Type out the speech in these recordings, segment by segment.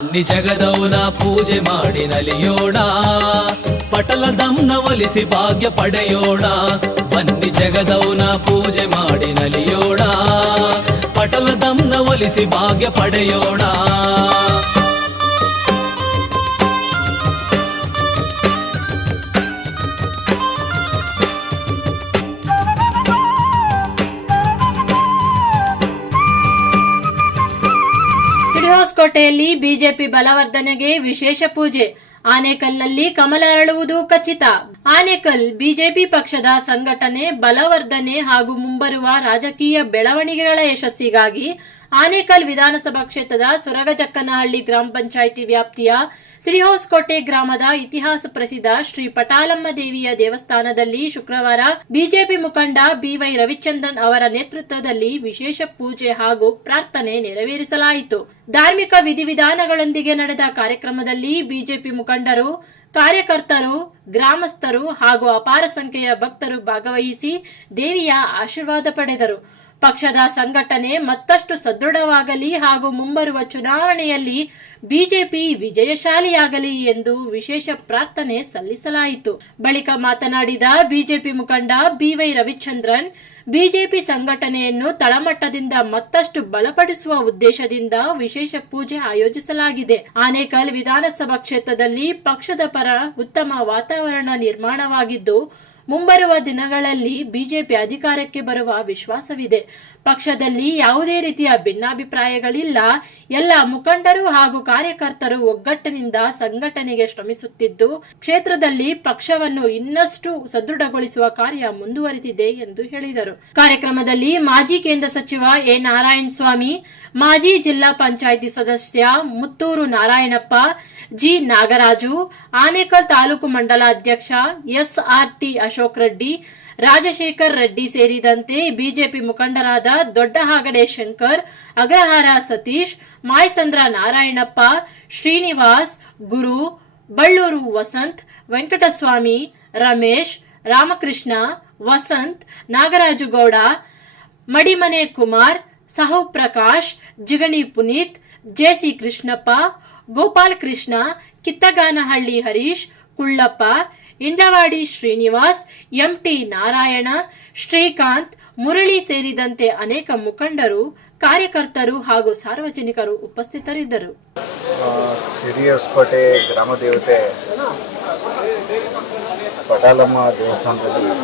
ನಿಜಗದವನ ಪೂಜೆ ಮಾಡಿ ನಲಿಯೋಣ, ಪಟಲದಮ್ನ ಒಲಿಸಿ ಭಾಗ್ಯ ಪಡೆಯೋಣ. ಬನ್ನಿ ಜಗದವನ ಪೂಜೆ ಮಾಡಿ ನಲಿಯೋಣ, ಪಟಲದಮ್ನ ಒಲಿಸಿ ಭಾಗ್ಯ ಪಡೆಯೋಣ. ಹೊಸಕೋಟೆಯಲ್ಲಿ ಬಿಜೆಪಿ ಬಲವರ್ಧನೆಗೆ ವಿಶೇಷ ಪೂಜೆ. ಆನೇಕಲ್ನಲ್ಲಿ ಕಮಲ ಅರಳುವುದು ಖಚಿತ. ಆನೇಕಲ್ ಬಿಜೆಪಿ ಪಕ್ಷದ ಸಂಘಟನೆ ಬಲವರ್ಧನೆ ಹಾಗೂ ಮುಂಬರುವ ರಾಜಕೀಯ ಬೆಳವಣಿಗೆಗಳ ಯಶಸ್ಸಿಗಾಗಿ ಆನೇಕಲ್ ವಿಧಾನಸಭಾ ಕ್ಷೇತ್ರದ ಸೊರಗಜಕ್ಕನಹಳ್ಳಿ ಗ್ರಾಮ ಪಂಚಾಯಿತಿ ವ್ಯಾಪ್ತಿಯ ಸಿಡಿಹೊಸಕೋಟೆ ಗ್ರಾಮದ ಇತಿಹಾಸ ಪ್ರಸಿದ್ಧ ಶ್ರೀ ಪಟಾಲಮ್ಮ ದೇವಿಯ ದೇವಸ್ಥಾನದಲ್ಲಿ ಶುಕ್ರವಾರ ಬಿಜೆಪಿ ಮುಖಂಡ ಬಿವೈ ರವಿಚಂದ್ರನ್ ಅವರ ನೇತೃತ್ವದಲ್ಲಿ ವಿಶೇಷ ಪೂಜೆ ಹಾಗೂ ಪ್ರಾರ್ಥನೆ ನೆರವೇರಿಸಲಾಯಿತು. ಧಾರ್ಮಿಕ ವಿಧಿವಿಧಾನಗಳೊಂದಿಗೆ ನಡೆದ ಕಾರ್ಯಕ್ರಮದಲ್ಲಿ ಬಿಜೆಪಿ ಮುಖಂಡರು, ಕಾರ್ಯಕರ್ತರು, ಗ್ರಾಮಸ್ಥರು ಹಾಗೂ ಅಪಾರ ಸಂಖ್ಯೆಯ ಭಕ್ತರು ಭಾಗವಹಿಸಿ ದೇವಿಯ ಆಶೀರ್ವಾದ ಪಡೆದರು. ಪಕ್ಷದ ಸಂಘಟನೆ ಮತ್ತಷ್ಟು ಸದೃಢವಾಗಲಿ ಹಾಗೂ ಮುಂಬರುವ ಚುನಾವಣೆಯಲ್ಲಿ ಬಿಜೆಪಿ ವಿಜಯಶಾಲಿಯಾಗಲಿ ಎಂದು ವಿಶೇಷ ಪ್ರಾರ್ಥನೆ ಸಲ್ಲಿಸಲಾಯಿತು. ಬಳಿಕ ಮಾತನಾಡಿದ ಬಿಜೆಪಿ ಮುಖಂಡ ಬಿವೈ ರವಿಚಂದ್ರನ್, ಬಿಜೆಪಿ ಸಂಘಟನೆಯನ್ನು ತಳಮಟ್ಟದಿಂದ ಮತ್ತಷ್ಟು ಬಲಪಡಿಸುವ ಉದ್ದೇಶದಿಂದ ವಿಶೇಷ ಪೂಜೆ ಆಯೋಜಿಸಲಾಗಿದೆ. ಆನೇಕಲ್ ವಿಧಾನಸಭಾ ಕ್ಷೇತ್ರದಲ್ಲಿ ಪಕ್ಷದ ಪರ ಉತ್ತಮ ವಾತಾವರಣ ನಿರ್ಮಾಣವಾಗಿದ್ದು, ಮುಂಬರುವ ದಿನಗಳಲ್ಲಿ ಬಿಜೆಪಿ ಅಧಿಕಾರಕ್ಕೆ ಬರುವ ವಿಶ್ವಾಸವಿದೆ. ಪಕ್ಷದಲ್ಲಿ ಯಾವುದೇ ರೀತಿಯ ಭಿನ್ನಾಭಿಪ್ರಾಯಗಳಿಲ್ಲ. ಎಲ್ಲ ಮುಖಂಡರು ಹಾಗೂ ಕಾರ್ಯಕರ್ತರು ಒಗ್ಗಟ್ಟಿನಿಂದ ಸಂಘಟನೆಗೆ ಶ್ರಮಿಸುತ್ತಿದ್ದು, ಕ್ಷೇತ್ರದಲ್ಲಿ ಪಕ್ಷವನ್ನು ಇನ್ನಷ್ಟು ಸದೃಢಗೊಳಿಸುವ ಕಾರ್ಯ ಮುಂದುವರೆದಿದೆ ಎಂದು ಹೇಳಿದರು. ಕಾರ್ಯಕ್ರಮದಲ್ಲಿ ಮಾಜಿ ಕೇಂದ್ರ ಸಚಿವ ಎ ನಾರಾಯಣ ಸ್ವಾಮಿ, ಮಾಜಿ ಜಿಲ್ಲಾ ಪಂಚಾಯಿತಿ ಸದಸ್ಯ ಮುತ್ತೂರು ನಾರಾಯಣಪ್ಪ, ಜಿ ನಾಗರಾಜು, ಆನೇಕಲ್ ತಾಲೂಕು ಮಂಡಲ ಅಧ್ಯಕ್ಷ ಎಸ್ಆರ್ಟಿ ಅಶೋಕ್ ರೆಡ್ಡಿ, ರಾಜಶೇಖರ್ ರೆಡ್ಡಿ ಸೇರಿದಂತೆ ಬಿಜೆಪಿ ಮುಖಂಡರಾದ ದೊಡ್ಡಹಾಗಡೆ ಶಂಕರ್, ಅಗ್ರಹಾರ ಸತೀಶ್, ಮಾಯಸಂದ್ರ ನಾರಾಯಣಪ್ಪ, ಶ್ರೀನಿವಾಸ್, ಗುರು, ಬಳ್ಳೂರು ವಸಂತ್, ವೆಂಕಟಸ್ವಾಮಿ, ರಮೇಶ್, ರಾಮಕೃಷ್ಣ, ವಸಂತ್, ನಾಗರಾಜುಗೌಡ, ಮಡಿಮನೆ ಕುಮಾರ್, ಸಹು ಪ್ರಕಾಶ್, ಜಿಗಣಿ ಪುನೀತ್, ಜೆಸಿ ಕೃಷ್ಣಪ್ಪ, ಗೋಪಾಲ್ ಕೃಷ್ಣ, ಕಿತ್ತಗಾನಹಳ್ಳಿ ಹರೀಶ್, ಕುಳ್ಳಪ್ಪ, ಇಂಡವಾಡಿ ಶ್ರೀನಿವಾಸ್, ಎಂಟಿ ನಾರಾಯಣ, ಶ್ರೀಕಾಂತ್, ಮುರಳಿ ಸೇರಿದಂತೆ ಅನೇಕ ಮುಖಂಡರು, ಕಾರ್ಯಕರ್ತರು ಹಾಗೂ ಸಾರ್ವಜನಿಕರು ಉಪಸ್ಥಿತರಿದ್ದರು. ಸಿಡಿಹೊಸಕೋಟೆ ಗ್ರಾಮ ದೇವತೆ ಪಟಾಲಮ್ಮ ದೇವಸ್ಥಾನದಲ್ಲಿ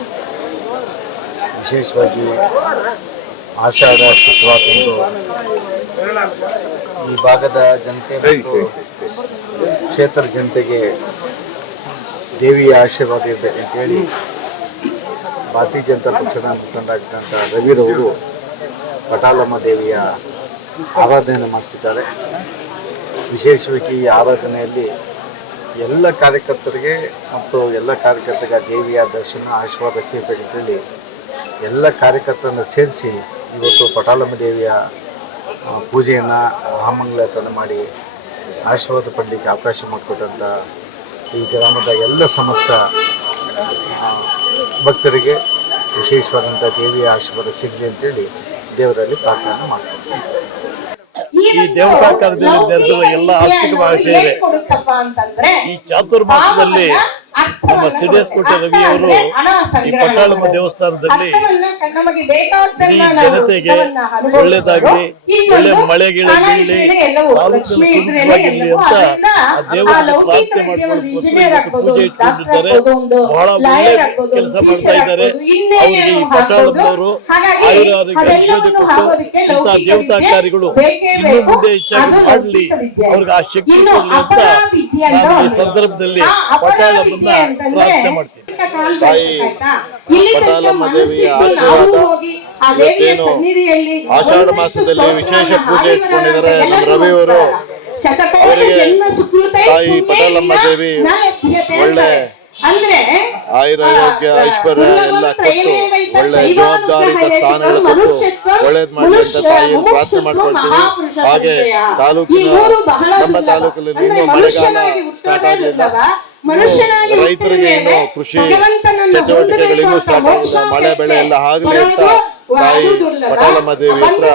ವಿಶೇಷವಾಗಿ ಆಷಾಢ ಶುಕ್ರವಾರದಂದು ಈ ಭಾಗದ ಜನತೆ ಮತ್ತು ಕ್ಷೇತ್ರ ಜನತೆಗೆ ದೇವಿಯ ಆಶೀರ್ವಾದ ಇರಬೇಕು ಅಂತೇಳಿ ಭಾರತೀಯ ಜನತಾ ಪಕ್ಷದ ಮುಖಂಡರಾಗಿದ್ದಂಥ ರವಿರವರು ಪಟಾಲಮ್ಮ ದೇವಿಯ ಆರಾಧನೆ ಮಾಡಿಸಿದ್ದಾರೆ. ವಿಶೇಷವಾಗಿ ಈ ಆರಾಧನೆಯಲ್ಲಿ ಎಲ್ಲ ಕಾರ್ಯಕರ್ತರಿಗೆ ಮತ್ತು ಎಲ್ಲ ಕಾರ್ಯಕರ್ತರಿಗೆ ದೇವಿಯ ದರ್ಶನ ಆಶೀರ್ವಾದ ಸಿಗಬೇಕಂತೇಳಿ ಎಲ್ಲ ಕಾರ್ಯಕರ್ತರನ್ನು ಸೇರಿಸಿ ಇವತ್ತು ಪಟಾಲಮ್ಮ ದೇವಿಯ ಪೂಜೆಯನ್ನು ಮಹಾಮಂಗಳಾರತಿ ಮಾಡಿ ಆಶೀರ್ವಾದ ಪಡಲಿಕ್ಕೆ ಅವಕಾಶ ಮಾಡಿಕೊಟ್ಟಂಥ ಈ ಗ್ರಾಮದ ಎಲ್ಲ ಸಮಸ್ತ ಭಕ್ತರಿಗೆ ವಿಶೇಷವಾದಂಥ ದೇವಿಯ ಆಶೀರ್ವಾದ ಸಿಗಲಿ ಅಂತೇಳಿ ದೇವರಲ್ಲಿ ಪ್ರಾರ್ಥನೆ ಮಾಡ್ತಾರೆ. ಈ ದೇವತಾ ಕಾರ್ಯದಲ್ಲಿ ನೆರೆದಿರುವ ಎಲ್ಲ ಆಸ್ತಿಕ ಮಹಾಶಯರೇ, ಈ ಚಾತುರ್ಮಾಸದಲ್ಲಿ ನಮ್ಮ ಸಿಡಿಹೊಸಕೋಟೆ ರವಿಯವರು ಈ ಪಟಾಲಮ್ಮ ದೇವಸ್ಥಾನದಲ್ಲಿ ಇಡೀ ಜನತೆಗೆ ಒಳ್ಳೆಯದಾಗಲಿ, ಒಳ್ಳೆ ಮಳೆ ಗಿಳೆ ಬೀಳಲಿ, ತಾಲೂಕಿನ ಸುಂದರವಾಗಿರಲಿ ಅಂತ ಆ ದೇವರಿಗೆ ಪ್ರಾರ್ಥನೆ ಮಾಡ್ಕೊಂಡು ಪೂಜೆ ಇಟ್ಕೊಂಡಿದ್ದಾರೆ. ಬಹಳ ಒಳ್ಳೆ ಕೆಲಸ ಮಾಡ್ತಾ ಇದ್ದಾರೆ. ಅವರಿಗೆ ಈ ಪಟಾಳದವರು ಆಯುರಾರೋಗ್ಯ ಕೊಟ್ಟು ಇಂಥ ದೇವತಾ ಕಾರ್ಯಗಳು ಇನ್ನು ಮುಂದೆ ಹೆಚ್ಚಾಗಿ ಮಾಡಲಿ, ಅವ್ರಿಗೆ ಆ ಶಕ್ತಿ ಕೊಡಲಿ ಅಂತ ನಾನು ಈ ಸಂದರ್ಭದಲ್ಲಿ ಪಟಾಳಮ್ಮನ್ನ ಪ್ರಾರ್ಥನೆ ಮಾಡ್ತೀನಿ. ತಾಯಿ ಪಟಾಲಮ್ಮ ದೇವಿಯ ಆಶೀರ್ವಾದ ಇವತ್ತೇನು ಆಷಾಢ ಮಾಸದಲ್ಲಿ ವಿಶೇಷ ಪೂಜೆ ಇಟ್ಕೊಂಡಿದ್ದಾರೆ ನಮ್ಮ ರವಿಯವರು. ಅವರಿಗೆ ತಾಯಿ ಪಟಾಲಮ್ಮ ದೇವಿ ಒಳ್ಳೆ ಆಯುರಾರೋಗ್ಯ ಐಶ್ವರ್ಯ ಎಲ್ಲ ಕೊಟ್ಟು ಒಳ್ಳೆ ಜವಾಬ್ದಾರಿತ ಸ್ಥಾನಗಳು ಕೊಟ್ಟು ಒಳ್ಳೇದ್ ಮಾಡಲಿ ಅಂತ ತಾಯಿ ಪ್ರಾರ್ಥನೆ ಮಾಡ್ಕೊಳ್ತೀವಿ. ಹಾಗೆ ನಮ್ಮ ತಾಲೂಕಲ್ಲಿ ಇನ್ನೂ ಮಳೆಗಾಲ ಸ್ಟಾರ್ಟ್ ಆಗಲಿಲ್ಲ, ರೈತರಿಗೆ ಇನ್ನೂ ಕೃಷಿ ಚಟುವಟಿಕೆಗಳಿಗೂ ಸ್ಟಾರ್ಟ್ ಆಗಿಲ್ಲ, ಮಳೆ ಬೆಳೆ ಎಲ್ಲ ಆಗಲಿ ಅಂತ ತಾಯಿ ಪಟಾಲಮ್ಮ ದೇವಿ ಹತ್ರ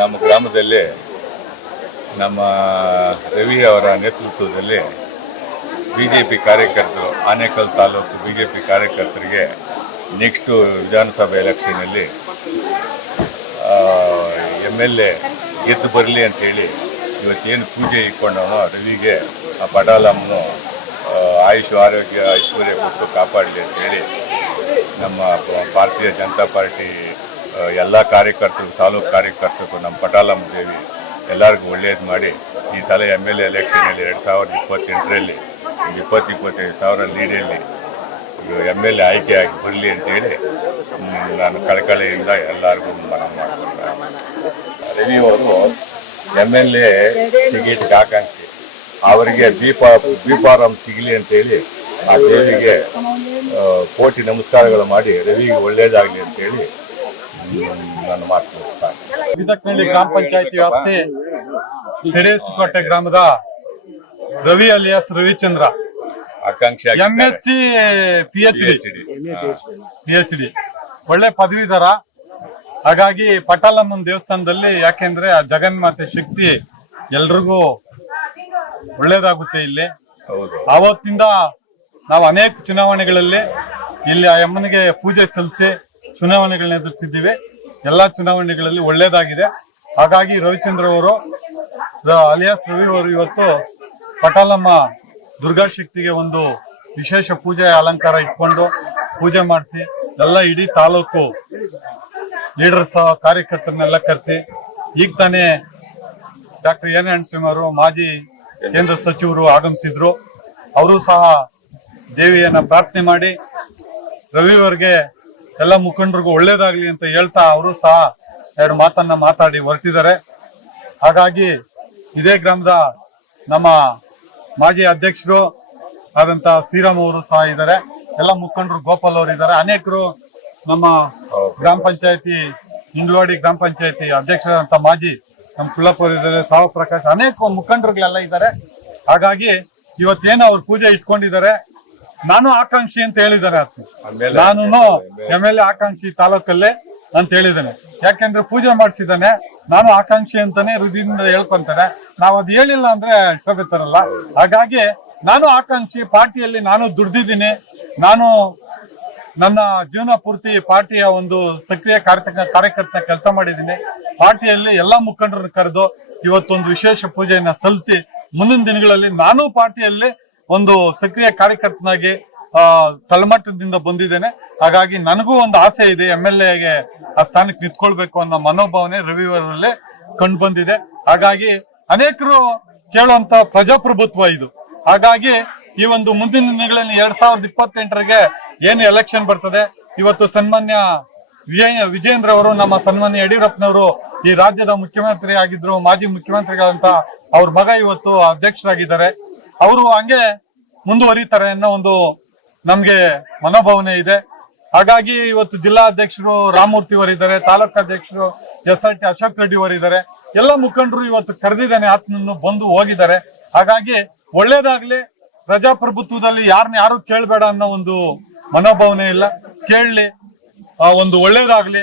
ನಮ್ಮ ಗ್ರಾಮದಲ್ಲಿ ನಮ್ಮ ರವಿ ಅವರ ನೇತೃತ್ವದಲ್ಲಿ BJP ಕಾರ್ಯಕರ್ತರು, ಆನೇಕಲ್ ತಾಲೂಕು BJP ಕಾರ್ಯಕರ್ತರಿಗೆ ನೆಕ್ಸ್ಟು ವಿಧಾನಸಭೆ ಎಲೆಕ್ಷನಲ್ಲಿ MLA ಗೆದ್ದು ಬರಲಿ ಅಂತೇಳಿ ಇವತ್ತೇನು ಪೂಜೆ ಇಟ್ಕೊಂಡವನು ರವಿಗೆ ಆ ಪಟಾಲಮ್ಮನು ಆಯುಷ್ ಆರೋಗ್ಯ ಐಶ್ವರ್ಯ ಕೊಟ್ಟು ಕಾಪಾಡಲಿ ಅಂತೇಳಿ ನಮ್ಮ ಭಾರತೀಯ ಜನತಾ ಪಾರ್ಟಿ ಎಲ್ಲ ಕಾರ್ಯಕರ್ತರು, ತಾಲೂಕು ಕಾರ್ಯಕರ್ತರು, ನಮ್ಮ ಪಟಾಲಮ್ಮ ದೇವಿ ಎಲ್ಲರಿಗೂ ಒಳ್ಳೇದು ಮಾಡಿ ಈ ಸಲ MLA ಎಲೆಕ್ಷನಲ್ಲಿ 2028ರಲ್ಲಿ 20-25 ಸಾವಿರ ಲೀಡಲ್ಲಿ MLA ಆಯ್ಕೆಯಾಗಿ ಬರಲಿ ಅಂತೇಳಿ ನಾನು ಕಳಕಳಿಯಿಂದ ಎಲ್ಲರಿಗೂ ಮನವಿ ಮಾಡ್ಕೊಳ್ತಾರೆ. ರವಿ ಅವರು MLA ಟಿಕೆಟ್ಗೆ ಆಕಾಂಕ್ಷಿ, ಅವರಿಗೆ ಬಿ ಫಾರಂ ಸಿಗಲಿ ಅಂತೇಳಿ ಆ ದೇವಿಗೆ ಕೋಟಿ ನಮಸ್ಕಾರಗಳು ಮಾಡಿ ರವಿಗೆ ಒಳ್ಳೇದಾಗಲಿ ಅಂತೇಳಿ ನಾನು ಮಾತು ಮುಗಿಸ್ತಾರೆ. ಬಿದಕ್ನಹಳ್ಳಿ ಗ್ರಾಮ ಪಂಚಾಯತಿ ವ್ಯಾಪ್ತಿ ಸಿರೇಸ್ಕೋಟೆ ಗ್ರಾಮದ ರವಿ ಅಲಿಯಾಸ್ ರವಿಚಂದ್ರ ಆಕಾಂಕ್ಷಿ MSc PhD ಒಳ್ಳೆ ಪದವೀಧರ. ಹಾಗಾಗಿ ಪಟಾಲಮ್ಮನ ದೇವಸ್ಥಾನದಲ್ಲಿ, ಯಾಕೆಂದ್ರೆ ಆ ಜಗನ್ಮಾತೆ ಶಕ್ತಿ ಎಲ್ರಿಗೂ ಒಳ್ಳೇದಾಗುತ್ತೆ ಇಲ್ಲಿ. ಆವತ್ತಿಂದ ನಾವು ಅನೇಕ ಚುನಾವಣೆಗಳಲ್ಲಿ ಇಲ್ಲಿ ಆ ಅಮ್ಮನಿಗೆ ಪೂಜೆ ಸಲ್ಲಿಸಿ ಚುನಾವಣೆಗಳನ್ನ ಎದುರಿಸಿದ್ದೀವಿ. ಎಲ್ಲಾ ಚುನಾವಣೆಗಳಲ್ಲಿ ಒಳ್ಳೇದಾಗಿದೆ. ಹಾಗಾಗಿ ರವಿಚಂದ್ರ ಅವರು ಅಲಿಯಾಸ್ ರವಿ ಅವರು ಇವತ್ತು ಪಟಾಲಮ್ಮ ದುರ್ಗಾ ಶಕ್ತಿಗೆ ಒಂದು ವಿಶೇಷ ಪೂಜೆ ಅಲಂಕಾರ ಇಟ್ಕೊಂಡು ಪೂಜೆ ಮಾಡಿಸಿ ಎಲ್ಲ ಇಡೀ ತಾಲೂಕು ಲೀಡರ್ಸ್ ಕಾರ್ಯಕರ್ತರನ್ನೆಲ್ಲ ಕರೆಸಿ, ಈಗ ತಾನೇ ಡಾಕ್ಟರ್ ಎನ್ ನರಸಿಂಹ ಅವರು ಮಾಜಿ ಕೇಂದ್ರ ಸಚಿವರು ಆಗಮಿಸಿದ್ರು. ಅವರು ಸಹ ದೇವಿಯನ್ನ ಪ್ರಾರ್ಥನೆ ಮಾಡಿ ರವಿವರ್ಗೆ ಎಲ್ಲ ಮುಖಂಡರಿಗೂ ಒಳ್ಳೇದಾಗ್ಲಿ ಅಂತ ಹೇಳ್ತಾ ಅವರು ಸಹ 2 ಮಾತನ್ನ ಮಾತಾಡಿ ಹೊರಟಿದ್ದಾರೆ. ಹಾಗಾಗಿ ಇದೇ ಗ್ರಾಮದ ನಮ್ಮ ಮಾಜಿ ಅಧ್ಯಕ್ಷರು ಆದಂತ ಶ್ರೀರಾಮ್ ಅವರು ಸಹ ಇದ್ದಾರೆ, ಎಲ್ಲ ಮುಖಂಡರು ಗೋಪಾಲ್ ಅವರು ಇದ್ದಾರೆ, ಅನೇಕರು ನಮ್ಮ ಗ್ರಾಮ ಪಂಚಾಯತಿ ಇಂಡ್ಲವಾಡಿ ಗ್ರಾಮ ಪಂಚಾಯತಿ ಅಧ್ಯಕ್ಷರಾದಂತ ಮಾಜಿ ನಮ್ಮ ಕುಳ್ಳಪ್ಪ ಅವರು ಇದ್ದಾರೆ, ಸಾವ ಪ್ರಕಾಶ್, ಅನೇಕ ಮುಖಂಡರುಗಳೆಲ್ಲ ಇದ್ದಾರೆ. ಹಾಗಾಗಿ ಇವತ್ತೇನು ಅವ್ರು ಪೂಜೆ ಇಟ್ಕೊಂಡಿದ್ದಾರೆ. ನಾನು ಆಕಾಂಕ್ಷಿ ಅಂತ ಹೇಳಿದ್ದಾರೆ, ನಾನು MLA ಆಕಾಂಕ್ಷಿ ತಾಲೂಕಲ್ಲೇ ಅಂತ ಹೇಳಿದ್ದೇನೆ. ಯಾಕೆಂದ್ರೆ ಪೂಜೆ ಮಾಡಿಸಿದ್ದಾನೆ, ನಾನು ಆಕಾಂಕ್ಷಿ ಅಂತಾನೆ ಹೃದಯದಿಂದ ಹೇಳ್ಕೊಂತಾನೆ. ನಾವ್ ಅದು ಹೇಳಿಲ್ಲ ಅಂದ್ರೆ ಶೋಭೆ ತರಲ್ಲ. ಹಾಗಾಗಿ ನಾನು ಆಕಾಂಕ್ಷಿ, ಪಾರ್ಟಿಯಲ್ಲಿ ನಾನು ದುಡ್ದಿದ್ದೀನಿ. ನಾನು ನನ್ನ ಜೀವನ ಪೂರ್ತಿ ಪಾರ್ಟಿಯ ಒಂದು ಸಕ್ರಿಯ ಕಾರ್ಯಕರ್ತ ಕೆಲಸ ಮಾಡಿದ್ದೀನಿ. ಪಾರ್ಟಿಯಲ್ಲಿ ಎಲ್ಲಾ ಮುಖಂಡರನ್ನು ಕರೆದು ಇವತ್ತೊಂದು ವಿಶೇಷ ಪೂಜೆಯನ್ನ ಸಲ್ಲಿಸಿ ಮುಂದಿನ ದಿನಗಳಲ್ಲಿ ನಾನು ಪಾರ್ಟಿಯಲ್ಲಿ ಒಂದು ಸಕ್ರಿಯ ಕಾರ್ಯಕರ್ತನಾಗಿ ತಳಮಟ್ಟದಿಂದ ಬಂದಿದ್ದೇನೆ. ಹಾಗಾಗಿ ನನಗೂ ಒಂದು ಆಸೆ ಇದೆ, MLAಗೆ ಆ ಸ್ಥಾನಕ್ಕೆ ನಿಂತ್ಕೊಳ್ಬೇಕು ಅನ್ನೋ ಮನೋಭಾವನೆ ರವಿವರಲ್ಲಿ ಕಂಡು ಬಂದಿದೆ. ಹಾಗಾಗಿ ಅನೇಕರು ಕೇಳುವಂತ ಪ್ರಜಾಪ್ರಭುತ್ವ ಇದು. ಹಾಗಾಗಿ ಈ ಒಂದು ಮುಂದಿನ ದಿನಗಳಲ್ಲಿ 2028ರಿಗೆ ಏನು ಎಲೆಕ್ಷನ್ ಬರ್ತದೆ, ಇವತ್ತು ಸನ್ಮಾನ್ಯ ವಿಜೇಂದ್ರ ಅವರು, ನಮ್ಮ ಸನ್ಮಾನ್ಯ ಯಡಿಯೂರಪ್ಪನವರು ಈ ರಾಜ್ಯದ ಮುಖ್ಯಮಂತ್ರಿ ಆಗಿದ್ರು, ಮಾಜಿ ಮುಖ್ಯಮಂತ್ರಿಗಳಂತ ಅವ್ರ ಮಗ ಇವತ್ತು ಅಧ್ಯಕ್ಷರಾಗಿದ್ದಾರೆ. ಅವರು ಹಂಗೆ ಮುಂದುವರಿತಾರೆ ಅನ್ನೋ ಒಂದು ನಮ್ಗೆ ಮನೋಭಾವನೆ ಇದೆ. ಹಾಗಾಗಿ ಇವತ್ತು ಜಿಲ್ಲಾ ಅಧ್ಯಕ್ಷರು ರಾಮಮೂರ್ತಿ ಅವರಿದ್ದಾರೆ, ತಾಲೂಕಾಧ್ಯಕ್ಷರು SRT ಅಶೋಕ್ ರೆಡ್ಡಿ ಅವರಿದ್ದಾರೆ, ಎಲ್ಲ ಮುಖಂಡರು ಇವತ್ತು ಕರೆದಿದ್ದಾನೆ, ಆತನನ್ನು ಬಂದು ಹೋಗಿದ್ದಾರೆ. ಹಾಗಾಗಿ ಒಳ್ಳೇದಾಗ್ಲಿ, ಪ್ರಜಾಪ್ರಭುತ್ವದಲ್ಲಿ ಯಾರು ಕೇಳಬೇಡ ಅನ್ನೋ ಒಂದು ಮನೋಭಾವನೆ ಇಲ್ಲ, ಕೇಳಲಿ, ಒಂದು ಒಳ್ಳೇದಾಗ್ಲಿ.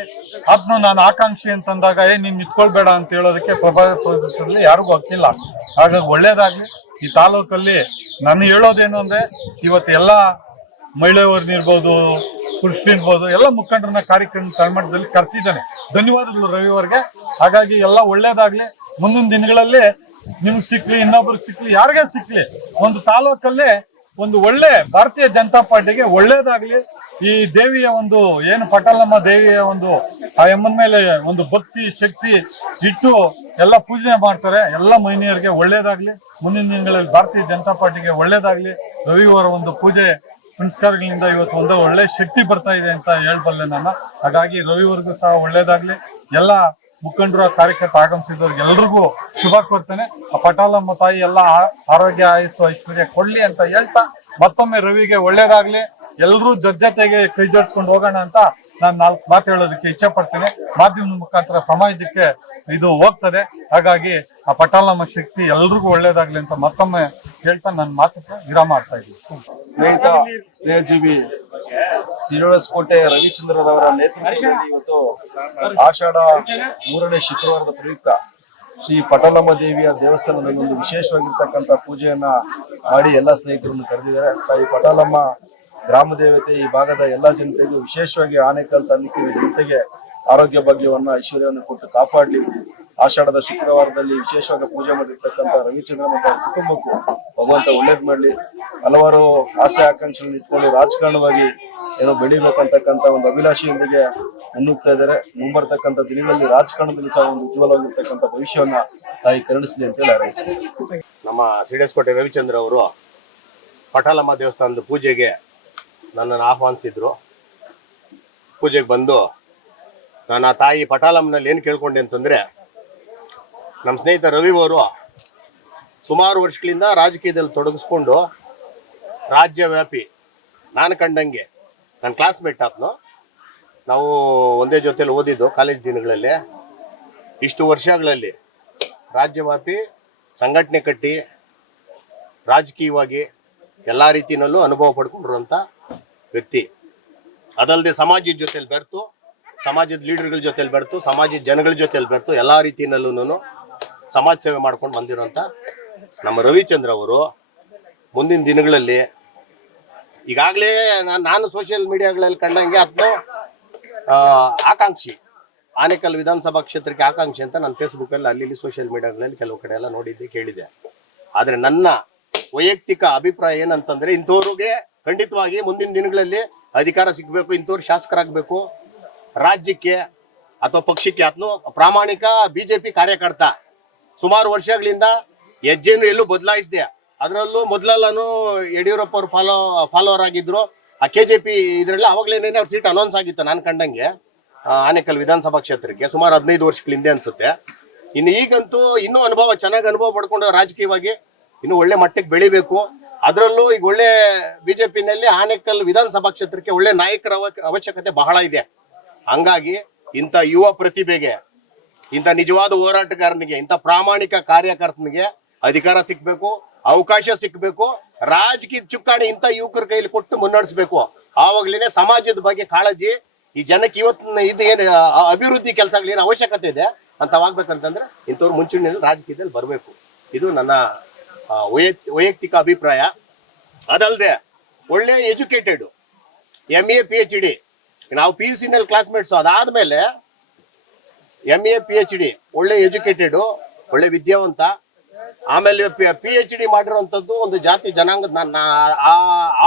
ಆತ್ಮ ನಾನು ಆಕಾಂಕ್ಷಿ ಅಂತಂದಾಗ ನೀನ್ ನಿಂತ್ಕೊಳ್ಬೇಡ ಅಂತ ಹೇಳೋದಕ್ಕೆ ಪ್ರಜಾಪ್ರಭುತ್ವದಲ್ಲಿ ಯಾರಿಗೂ ಹಕ್ಕಿಲ್ಲ. ಹಾಗಾಗಿ ಒಳ್ಳೇದಾಗ್ಲಿ. ಈ ತಾಲೂಕಲ್ಲಿ ನಾನು ಹೇಳೋದೇನು ಅಂದ್ರೆ, ಇವತ್ತು ಎಲ್ಲಾ ಮಹಿಳೆಯವ್ರನ್ನಿರ್ಬೋದು, ಪುರುಷರಿರ್ಬೋದು, ಎಲ್ಲ ಮುಖಂಡರನ್ನ ಕಾರ್ಯಕ್ರಮ ತಳಮಟ್ಟದಲ್ಲಿ ಕರೆಸಿದ್ದಾನೆ. ಧನ್ಯವಾದಗಳು ರವಿವರ್ಗೆ. ಹಾಗಾಗಿ ಎಲ್ಲ ಒಳ್ಳೇದಾಗ್ಲಿ. ಮುಂದಿನ ದಿನಗಳಲ್ಲಿ ನಿಮ್ಗೆ ಸಿಕ್ಲಿ, ಇನ್ನೊಬ್ರಿಗೆ ಸಿಕ್ಲಿ, ಯಾರಿಗೇ ಸಿಕ್ಲಿ, ಒಂದು ತಾಲೂಕಲ್ಲೇ ಒಂದು ಒಳ್ಳೆ ಭಾರತೀಯ ಜನತಾ ಪಾರ್ಟಿಗೆ ಒಳ್ಳೇದಾಗ್ಲಿ. ಈ ದೇವಿಯ ಒಂದು ಏನು ಪಟಾಲಮ್ಮ ದೇವಿಯ ಒಂದು ಆ ಅಮ್ಮನ ಮೇಲೆ ಒಂದು ಭಕ್ತಿ ಶಕ್ತಿ ಇಟ್ಟು ಎಲ್ಲ ಪೂಜೆ ಮಾಡ್ತಾರೆ. ಎಲ್ಲ ಮಹಿಳೆಯರಿಗೆ ಒಳ್ಳೇದಾಗ್ಲಿ. ಮುಂದಿನ ದಿನಗಳಲ್ಲಿ ಭಾರತೀಯ ಜನತಾ ಪಾರ್ಟಿಗೆ ಒಳ್ಳೇದಾಗ್ಲಿ. ರವಿವರ ಒಂದು ಪೂಜೆ ಪುನಸ್ಕಾರಗಳಿಂದ ಇವತ್ತು ಒಂದು ಒಳ್ಳೆ ಶಕ್ತಿ ಬರ್ತಾ ಇದೆ ಅಂತ ಹೇಳ್ಬಲ್ಲೆ ನಾನು. ಹಾಗಾಗಿ ರವಿವರ್ಗೂ ಸಹ ಒಳ್ಳೇದಾಗ್ಲಿ. ಎಲ್ಲ ಮುಖಂಡರು ಕಾರ್ಯಕರ್ತ ಆಗಮಿಸಿದವ್ರಿಗೆ ಎಲ್ರಿಗೂ ಶುಭ ಕೋರ್ತೇನೆ. ಆ ಪಟಾಲಮ್ಮ ತಾಯಿ ಎಲ್ಲ ಆರೋಗ್ಯ ಆಯುಸ್ಸು ಐಶ್ವರ್ಯ ಕೊಡ್ಲಿ ಅಂತ ಹೇಳ್ತಾ ಮತ್ತೊಮ್ಮೆ ರವಿಗೆ ಒಳ್ಳೇದಾಗ್ಲಿ. ಎಲ್ರೂ ಜೊತೆಗೆ ಕೈ ಜೋಡಿಸ್ಕೊಂಡು ಹೋಗೋಣ ಅಂತ ನಾನು 4 ಮಾತು ಹೇಳೋದಕ್ಕೆ ಇಚ್ಛೆ ಪಡ್ತೇನೆ. ಮಾಧ್ಯಮದ ಮುಖಾಂತರ ಸಮಾಜಕ್ಕೆ ಇದು ಹೋಗ್ತದೆ. ಹಾಗಾಗಿ ಆ ಪಟಾಲಮ್ಮ ಶಕ್ತಿ ಎಲ್ರಿಗೂ ಒಳ್ಳೇದಾಗ್ಲಿ ಅಂತ ಮತ್ತೊಮ್ಮೆ ಹೇಳ್ತಾ ನನ್ನ ಮಾತಕ್ಕೆ ವಿರಾಮ ಆಗ್ತಾ ಇದ್ದೀನಿ. ಸ್ನೇಹಜೀವಿ ಸಿರೋಸ್ಕೋಟೆ ರವಿಚಂದ್ರರವರ ನೇತೃತ್ವದಲ್ಲಿ ಇವತ್ತು ಆಷಾಢ 3ನೇ ಶುಕ್ರವಾರದ ಪ್ರಯುಕ್ತ ಶ್ರೀ ಪಟಾಲಮ್ಮ ದೇವಿಯ ದೇವಸ್ಥಾನದಲ್ಲಿ ಒಂದು ವಿಶೇಷವಾಗಿರ್ತಕ್ಕಂಥ ಪೂಜೆಯನ್ನ ಮಾಡಿ ಎಲ್ಲ ಸ್ನೇಹಿತರನ್ನು ಕರೆದಿದ್ದಾರೆ. ತಾಯಿ ಪಟಾಲಮ್ಮ ಗ್ರಾಮ ದೇವತೆ ಈ ಭಾಗದ ಎಲ್ಲ ಜನತೆಗೂ, ವಿಶೇಷವಾಗಿ ಆನೇಕಲ್ ತಾಲೂಕಿನ ಜನತೆಗೆ ಆರೋಗ್ಯ ಭಾಗ್ಯವನ್ನ ಐಶ್ವರ್ಯವನ್ನು ಕೊಟ್ಟು ಕಾಪಾಡಲಿ. ಆಷಾಢದ ಶುಕ್ರವಾರದಲ್ಲಿ ವಿಶೇಷವಾಗಿ ಪೂಜೆ ಮಾಡಿರ್ತಕ್ಕಂಥ ರವಿಚಂದ್ರ ಮತ್ತು ಅವರ ಕುಟುಂಬಕ್ಕೂ ಭಗವಂತ ಒಳ್ಳೇದ್ ಮಾಡಲಿ. ಹಲವಾರು ಆಸೆ ಆಕಾಂಕ್ಷೆಗಳನ್ನು ಇಟ್ಕೊಂಡು ರಾಜಕಾರಣವಾಗಿ ಏನೋ ಬೆಳಿಬೇಕಂತಕ್ಕಂಥ ಒಂದು ಅಭಿಲಾಷೆಯೊಂದಿಗೆ ಮುನ್ನುಗ್ತಾ ಇದ್ದಾರೆ. ಮುಂಬರ್ತಕ್ಕಂಥ ದಿನಗಳಲ್ಲಿ ರಾಜಕಾರಣದಲ್ಲಿ ಸಹ ಒಂದು ಉಜ್ವಲವಾಗಿರ್ತಕ್ಕಂಥ ಭವಿಷ್ಯವನ್ನ ತಾಯಿ ಕರುಣಿಸಲಿ ಅಂತೇಳಿ ಹಾರೈಸ್ತಾರೆ. ನಮ್ಮ ಸಿಡಿಎಸ್ಕೋಟೆ ರವಿಚಂದ್ರ ಅವರು ಪಟಾಲಮ್ಮ ದೇವಸ್ಥಾನದ ಪೂಜೆಗೆ ನನ್ನನ್ನು ಆಹ್ವಾನಿಸಿದ್ರು. ಪೂಜೆಗೆ ಬಂದು ನಾನು ಆ ತಾಯಿ ಪಟಾಲಮ್ಮನಲ್ಲಿ ಏನು ಕೇಳ್ಕೊಂಡೆ ಅಂತಂದರೆ, ನಮ್ಮ ಸ್ನೇಹಿತ ರವಿ ಅವರು ಸುಮಾರು ವರ್ಷಗಳಿಂದ ರಾಜಕೀಯದಲ್ಲಿ ತೊಡಗಿಸ್ಕೊಂಡು ರಾಜ್ಯವ್ಯಾಪಿ, ನಾನು ಕಂಡಂಗೆ ನನ್ನ ಕ್ಲಾಸ್ಮೇಟ್ ಆತ್ನು, ನಾವು ಒಂದೇ ಜೊತೆಲಿ ಓದಿದ್ದು ಕಾಲೇಜ್ ದಿನಗಳಲ್ಲಿ. ಇಷ್ಟು ವರ್ಷಗಳಲ್ಲಿ ರಾಜ್ಯವ್ಯಾಪಿ ಸಂಘಟನೆ ಕಟ್ಟಿ ರಾಜಕೀಯವಾಗಿ ಎಲ್ಲ ರೀತಿಯಲ್ಲೂ ಅನುಭವ ಪಡ್ಕೊಂಡಿರುವಂಥ ವ್ಯಕ್ತಿ. ಅದಲ್ಲದೆ ಸಮಾಜದ ಜೊತೆಲಿ ಬೆರೆತು, ಸಮಾಜದ ಲೀಡರ್ಗಳ ಜೊತೆಲಿ ಬೆರೆತು, ಸಮಾಜದ ಜನಗಳ ಜೊತೆಲಿ ಬೆರೆತು ಎಲ್ಲ ರೀತಿಯಲ್ಲೂ ಸಮಾಜ ಸೇವೆ ಮಾಡ್ಕೊಂಡು ಬಂದಿರೋಂಥ ನಮ್ಮ ರವಿಚಂದ್ರ ಅವರು ಮುಂದಿನ ದಿನಗಳಲ್ಲಿ ಈಗಾಗಲೇ ನಾನು ಸೋಷಿಯಲ್ ಮೀಡಿಯಾಗಳಲ್ಲಿ ಕಂಡಂಗೆ ಅದನ್ನು ಆಕಾಂಕ್ಷಿ, ಆನೇಕಲ್ ವಿಧಾನಸಭಾ ಕ್ಷೇತ್ರಕ್ಕೆ ಆಕಾಂಕ್ಷಿ ಅಂತ ನಾನು ಫೇಸ್ಬುಕ್ಕಲ್ಲಿ ಅಲ್ಲಿ ಸೋಷಿಯಲ್ ಮೀಡಿಯಾಗಳಲ್ಲಿ ಕೆಲವು ಕಡೆ ಎಲ್ಲ ನೋಡಿದ್ದೆ, ಕೇಳಿದೆ. ಆದರೆ ನನ್ನ ವೈಯಕ್ತಿಕ ಅಭಿಪ್ರಾಯ ಏನಂತಂದ್ರೆ, ಇಂಥವ್ರಿಗೆ ಖಂಡಿತವಾಗಿ ಮುಂದಿನ ದಿನಗಳಲ್ಲಿ ಅಧಿಕಾರ ಸಿಗಬೇಕು, ಇಂಥವ್ರು ಶಾಸಕರಾಗಬೇಕು. ರಾಜ್ಯಕ್ಕೆ ಅಥವಾ ಪಕ್ಷಕ್ಕೆ ಆತನು ಪ್ರಾಮಾಣಿಕ ಬಿಜೆಪಿ ಕಾರ್ಯಕರ್ತ, ಸುಮಾರು ವರ್ಷಗಳಿಂದ ಹೆಜ್ಜೆನು ಎಲ್ಲೂ ಬದಲಾಯಿಸಿದೆ. ಅದರಲ್ಲೂ ಮೊದಲೆಲ್ಲಾನು ಯಡಿಯೂರಪ್ಪ ಅವರು ಫಾಲೋವರ್ ಆಗಿದ್ರು. ಆ KJP ಇದರಲ್ಲಿ ಅವಾಗಲೇನೇ ಅವ್ರ ಸೀಟ್ ಅನೌನ್ಸ್ ಆಗಿತ್ತು ನಾನು ಕಂಡಂಗೆ ಆನೇಕಲ್ ವಿಧಾನಸಭಾ ಕ್ಷೇತ್ರಕ್ಕೆ, ಸುಮಾರು 15 ವರ್ಷಗಳ ಹಿಂದೆ ಅನ್ಸುತ್ತೆ. ಇನ್ನು ಈಗಂತೂ ಇನ್ನೂ ಚೆನ್ನಾಗಿ ಅನುಭವ ಪಡ್ಕೊಂಡು ರಾಜಕೀಯವಾಗಿ ಇನ್ನು ಒಳ್ಳೆ ಮಟ್ಟಕ್ಕೆ ಬೆಳಿಬೇಕು. ಅದರಲ್ಲೂ ಈಗ ಒಳ್ಳೆ ಬಿಜೆಪಿನಲ್ಲಿ ಆನೇಕಲ್ ವಿಧಾನಸಭಾ ಕ್ಷೇತ್ರಕ್ಕೆ ಒಳ್ಳೆ ನಾಯಕರ ಅವಶ್ಯಕತೆ ಬಹಳ ಇದೆ. ಹಂಗಾಗಿ ಇಂಥ ಯುವ ಪ್ರತಿಭೆಗೆ, ಇಂಥ ನಿಜವಾದ ಹೋರಾಟಗಾರನಿಗೆ, ಇಂಥ ಪ್ರಾಮಾಣಿಕ ಕಾರ್ಯಕರ್ತನಿಗೆ ಅಧಿಕಾರ ಸಿಕ್ಬೇಕು, ಅವಕಾಶ ಸಿಕ್ಬೇಕು. ರಾಜಕೀಯ ಚುಕ್ಕಾಣಿ ಇಂಥ ಯುವಕರ ಕೈಲಿ ಕೊಟ್ಟು ಮುನ್ನಡೆಸಬೇಕು. ಆವಾಗ್ಲೇನೆ ಸಮಾಜದ ಬಗ್ಗೆ ಕಾಳಜಿ, ಈ ಜನಕ್ಕೆ ಇವತ್ತಿನ ಇದು ಏನು ಅಭಿವೃದ್ಧಿ ಕೆಲಸಗಳೇನು ಅವಶ್ಯಕತೆ ಇದೆ ಅಂತವಾಗ್ಬೇಕಂತಂದ್ರೆ ಇಂಥವ್ರು ಮುಂಚೂಣಿಯಲ್ಲಿ ರಾಜಕೀಯದಲ್ಲಿ ಬರಬೇಕು. ಇದು ನನ್ನ ವೈಯಕ್ತಿಕ ಅಭಿಪ್ರಾಯ. ಅದಲ್ಲದೆ ಒಳ್ಳೆ ಎಜುಕೇಟೆಡ್, MA PhD, ನಾವು PUC ನಲ್ಲಿ ಕ್ಲಾಸ್ಮೇಟ್ಸ್, ಅದಾದ್ಮೇಲೆ MA PhD, ಒಳ್ಳೆ ಎಜುಕೇಟೆಡ್, ಒಳ್ಳೆ ವಿದ್ಯಾವಂತ. ಆಮೇಲೆ PhD ಮಾಡಿರುವಂಥದ್ದು ಒಂದು ಜಾತಿ ಜನಾಂಗದ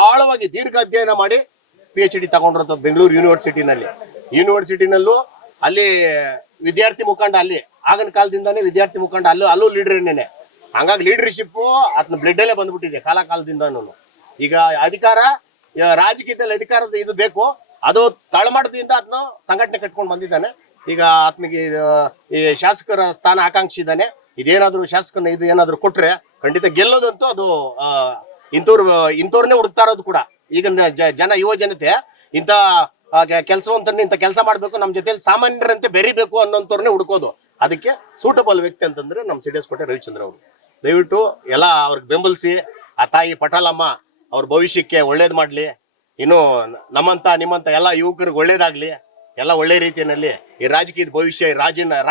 ಆಳವಾಗಿ ದೀರ್ಘ ಅಧ್ಯಯನ ಮಾಡಿ PhD ತಗೊಂಡಿರೋಂಥದ್ದು ಬೆಂಗಳೂರು ಯೂನಿವರ್ಸಿಟಿನಲ್ಲೂ ಅಲ್ಲಿ ವಿದ್ಯಾರ್ಥಿ ಮುಖಂಡ, ಅಲ್ಲಿ ಆಗಿನ ಕಾಲದಿಂದಾನೇ ವಿದ್ಯಾರ್ಥಿ ಮುಖಂಡ, ಅಲ್ಲೂ ಲೀಡರ್ನೇನೆ. ಹಂಗಾಗಿ ಲೀಡರ್ಶಿಪ್ ಆತನ ಬ್ಲಡ್ ಅಲ್ಲೇ ಬಂದ್ಬಿಟ್ಟಿದೆ ಕಾಲದಿಂದನೂ. ಈಗ ಅಧಿಕಾರ, ರಾಜಕೀಯದಲ್ಲಿ ಅಧಿಕಾರದ ಇದು ಬೇಕು, ಅದು ತಳಮಟ್ಟದಿಂದ ಆತನ ಸಂಘಟನೆ ಕಟ್ಕೊಂಡು ಬಂದಿದ್ದಾನೆ. ಈಗ ಆತನಿಗೆ ಈ ಶಾಸಕರ ಸ್ಥಾನ ಆಕಾಂಕ್ಷಿ ಇದ್ದಾನೆ. ಇದೇನಾದ್ರು ಶಾಸಕನ ಇದು ಏನಾದ್ರು ಕೊಟ್ರೆ ಖಂಡಿತ ಗೆಲ್ಲೋದಂತೂ ಅದು ಇಂಥವ್ರನ್ನೇ ಹುಡುಕ್ತಾ ಇರೋದು ಕೂಡ. ಈಗ ಯುವ ಜನತೆ ಇಂಥ ಕೆಲಸವಂತನ್ನ ಇಂಥ ಕೆಲಸ ಮಾಡ್ಬೇಕು, ನಮ್ಮ ಜೊತೆಲಿ ಸಾಮಾನ್ಯರಂತೆ ಬೆರಿಬೇಕು ಅನ್ನೋಂಥವ್ರನ್ನೇ ಹುಡುಕೋದು. ಅದಕ್ಕೆ ಸೂಟಬಲ್ ವ್ಯಕ್ತಿ ಅಂತಂದ್ರೆ ನಮ್ಮ ಸಿಡಿಎಸ್ಕೋಟೆ ರವಿಚಂದ್ರ ಅವರು. ದಯವಿಟ್ಟು ಎಲ್ಲ ಅವ್ರಿಗೆ ಬೆಂಬಲಿಸಿ, ಆ ತಾಯಿ ಪಟಾಲಮ್ಮ ಅವ್ರ ಭವಿಷ್ಯಕ್ಕೆ ಒಳ್ಳೇದ್ ಮಾಡ್ಲಿ. ಇನ್ನು ನಿಮ್ಮಂತ ಎಲ್ಲ ಯುವಕರಿಗೆ ಒಳ್ಳೇದಾಗ್ಲಿ, ಎಲ್ಲ ಒಳ್ಳೆ ರೀತಿಯಲ್ಲಿ ಈ ರಾಜಕೀಯದ ಭವಿಷ್ಯ,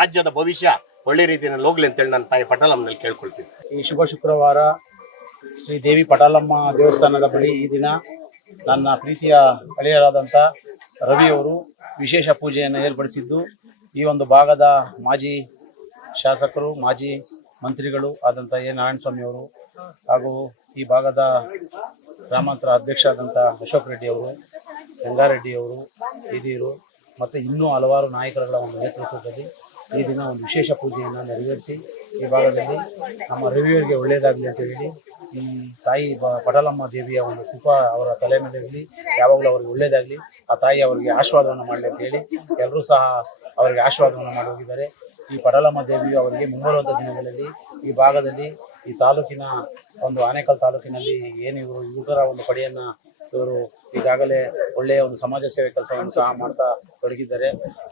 ರಾಜ್ಯದ ಭವಿಷ್ಯ ಒಳ್ಳೆ ರೀತಿಯಲ್ಲಿ ಹೋಗ್ಲಿ ಅಂತೇಳಿ ನನ್ನ ತಾಯಿ ಪಟಾಲಮ್ಮನಲ್ಲಿ ಕೇಳ್ಕೊಳ್ತೀನಿ. ಈ ಶುಭ ಶುಕ್ರವಾರ ಶ್ರೀ ದೇವಿ ಪಟಾಲಮ್ಮ ದೇವಸ್ಥಾನದ ಬಳಿ ಈ ದಿನ ನನ್ನ ಪ್ರೀತಿಯ ಹಳೆಯರಾದಂಥ ರವಿಯವರು ವಿಶೇಷ ಪೂಜೆಯನ್ನು ಏರ್ಪಡಿಸಿದ್ದು, ಈ ಒಂದು ಭಾಗದ ಮಾಜಿ ಶಾಸಕರು, ಮಾಜಿ ಮಂತ್ರಿಗಳು ಆದಂಥ ಎ ನಾರಾಯಣಸ್ವಾಮಿ ಅವರು, ಹಾಗೂ ಈ ಭಾಗದ ಗ್ರಾಮಾಂತರ ಅಧ್ಯಕ್ಷ ಆದಂಥ ಅಶೋಕ್ ರೆಡ್ಡಿ ಅವರು, ಗಂಗಾರೆಡ್ಡಿ ಅವರು, ಹಿರಿಯರು ಮತ್ತು ಇನ್ನೂ ಹಲವಾರು ನಾಯಕರುಗಳ ಒಂದು ನೇತೃತ್ವದಲ್ಲಿ ಈ ದಿನ ಒಂದು ವಿಶೇಷ ಪೂಜೆಯನ್ನು ನೆರವೇರಿಸಿ ಈ ಭಾಗದಲ್ಲಿ ನಮ್ಮ ರವಿಯವರಿಗೆ ಒಳ್ಳೆಯದಾಗಲಿ ಅಂತ ಹೇಳಿ, ಈ ತಾಯಿ ಪಟಾಲಮ್ಮ ದೇವಿಯ ಒಂದು ಕೃಪಾ ಅವರ ತಲೆ ಮೇಲೆ ಇರಲಿ, ಯಾವಾಗಲೂ ಅವ್ರಿಗೆ ಒಳ್ಳೆಯದಾಗಲಿ, ಆ ತಾಯಿ ಅವರಿಗೆ ಆಶೀರ್ವಾದವನ್ನು ಮಾಡಲಿ ಅಂತ ಹೇಳಿ ಎಲ್ಲರೂ ಸಹ ಅವರಿಗೆ ಆಶೀರ್ವಾದವನ್ನು ಮಾಡಿ ಹೋಗಿದ್ದಾರೆ. ಈ ಪಟಾಲಮ್ಮ ದೇವಿಯು ಅವರಿಗೆ ಮುಂಬರುವಂಥ ದಿನಗಳಲ್ಲಿ ಈ ಭಾಗದಲ್ಲಿ, ಈ ತಾಲೂಕಿನ ಒಂದು ಆನೇಕಲ್ ತಾಲೂಕಿನಲ್ಲಿ ಏನು ಇವರು ಯುವಕರ ಒಂದು ಪಡೆಯನ್ನು ಇವರು ಈಗಾಗಲೇ ಒಳ್ಳೆಯ ಒಂದು ಸಮಾಜ ಸೇವೆ ಕೆಲಸವನ್ನು ಸಹ ಮಾಡ್ತಾ ತೊಡಗಿದ್ದಾರೆ.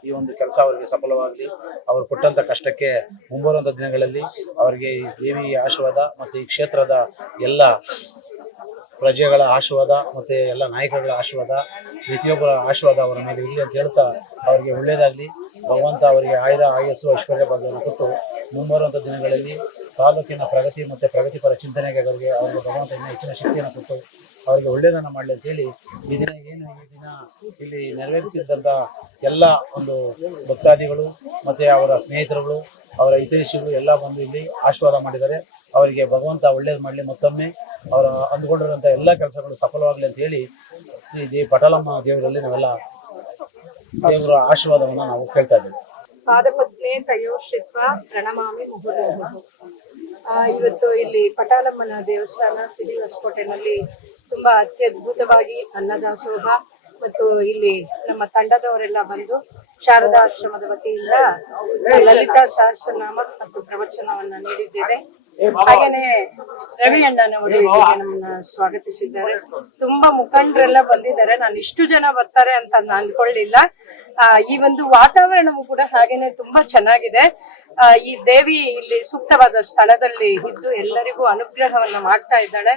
ಈ ಒಂದು ಕೆಲಸ ಅವರಿಗೆ ಸಫಲವಾಗಲಿ, ಅವರು ಕೊಟ್ಟಂಥ ಕಷ್ಟಕ್ಕೆ ಮುಂಬರುವಂಥ ದಿನಗಳಲ್ಲಿ ಅವರಿಗೆ ಈ ದೇವಿಯ ಆಶೀರ್ವಾದ ಮತ್ತು ಈ ಕ್ಷೇತ್ರದ ಎಲ್ಲ ಪ್ರಜೆಗಳ ಆಶೀರ್ವಾದ ಮತ್ತು ಎಲ್ಲ ನಾಯಕರುಗಳ ಆಶೀರ್ವಾದ, ಪ್ರತಿಯೊಬ್ಬರ ಆಶೀರ್ವಾದ ಅವರ ಮೇಲೆ ಇರಲಿ ಅಂತ ಹೇಳ್ತಾ ಅವರಿಗೆ ಒಳ್ಳೆಯದಾಗಲಿ. ಭಗವಂತ ಅವರಿಗೆ ಆಯುರ, ಆಯಸ್ಸು, ಐಶ್ವರ್ಯ ಭಾಗ್ಯವನ್ನು ಕೊಟ್ಟು ಮುಂಬರುವಂಥ ದಿನಗಳಲ್ಲಿ ತಾಲೂಕಿನ ಪ್ರಗತಿ ಮತ್ತು ಪ್ರಗತಿಪರ ಚಿಂತನೆಗೆ ಅವರಿಗೆ ಭಗವಂತ ಇನ್ನೂ ಹೆಚ್ಚಿನ ಶಕ್ತಿಯನ್ನು ಕೊಟ್ಟು ಅವರಿಗೆ ಒಳ್ಳೆಯದನ್ನು ಮಾಡಲಿ ಅಂತೇಳಿ ಈ ದಿನ ಇಲ್ಲಿ ನೆರವೇರಿಸಿದ್ದಂಥ ಎಲ್ಲ ಒಂದು ಭಕ್ತಾದಿಗಳು ಮತ್ತು ಅವರ ಸ್ನೇಹಿತರುಗಳು, ಅವರ ಹಿತೈಷಿಗಳು ಎಲ್ಲ ಬಂದು ಇಲ್ಲಿ ಆಶೀರ್ವಾದ ಮಾಡಿದ್ದಾರೆ. ಅವರಿಗೆ ಭಗವಂತ ಒಳ್ಳೇದು ಮಾಡಲಿ, ಮತ್ತೊಮ್ಮೆ ಅವರ ಅಂದುಕೊಂಡಿರುವಂಥ ಎಲ್ಲ ಕೆಲಸಗಳು ಸಫಲವಾಗಲಿ ಅಂತ ಹೇಳಿ ಶ್ರೀ ಪಟಾಲಮ್ಮ ದೇವರಲ್ಲಿ ನಾವೆಲ್ಲ ದೇವರ ಆಶೀರ್ವಾದವನ್ನು ನಾವು ಕೇಳ್ತಾ ಇದ್ದೇವೆ. ಪಾದಪತ್ನಿ ತಯೋಶ್ರಿತ್ವ ಪ್ರಣಮಾಮಿ ಮುಹುರ್ಮುಹುಃ. ಇವತ್ತು ಇಲ್ಲಿ ಪಟಾಲಮ್ಮನ ದೇವಸ್ಥಾನ ಸಿರಿ ಹೊಸಕೋಟೆನಲ್ಲಿ ತುಂಬಾ ಅತ್ಯದ್ಭುತವಾಗಿ ಅನ್ನದಾಸೋಹ ಮತ್ತು ಇಲ್ಲಿ ನಮ್ಮ ತಂಡದವರೆಲ್ಲ ಬಂದು ಶಾರದಾ ಆಶ್ರಮದ ವತಿಯಿಂದ ಲಲಿತಾ ಸಹಸ್ರನಾಮ ಮತ್ತು ಪ್ರವಚನವನ್ನ ನೀಡಿದ್ದೇವೆ. ಹಾಗೇನೆ ರವಿ ಅಣ್ಣನವರು ನಮ್ಮನ್ನ ಸ್ವಾಗತಿಸಿದ್ದಾರೆ. ತುಂಬಾ ಮುಖಂಡರೆಲ್ಲ ಬಂದಿದ್ದಾರೆ. ನಾನು ಇಷ್ಟು ಜನ ಬರ್ತಾರೆ ಅಂತ ಅಂದ್ಕೊಳ್ಳಿಲ್ಲ. ಈ ಒಂದು ವಾತಾವರಣವು ಕೂಡ ಹಾಗೇನೆ ತುಂಬಾ ಚೆನ್ನಾಗಿದೆ. ಈ ದೇವಿ ಇಲ್ಲಿ ಸೂಕ್ತವಾದ ಸ್ಥಳದಲ್ಲಿ ಇದ್ದು ಎಲ್ಲರಿಗೂ ಅನುಗ್ರಹವನ್ನ ಮಾಡ್ತಾ ಇದ್ದಾಳೆ.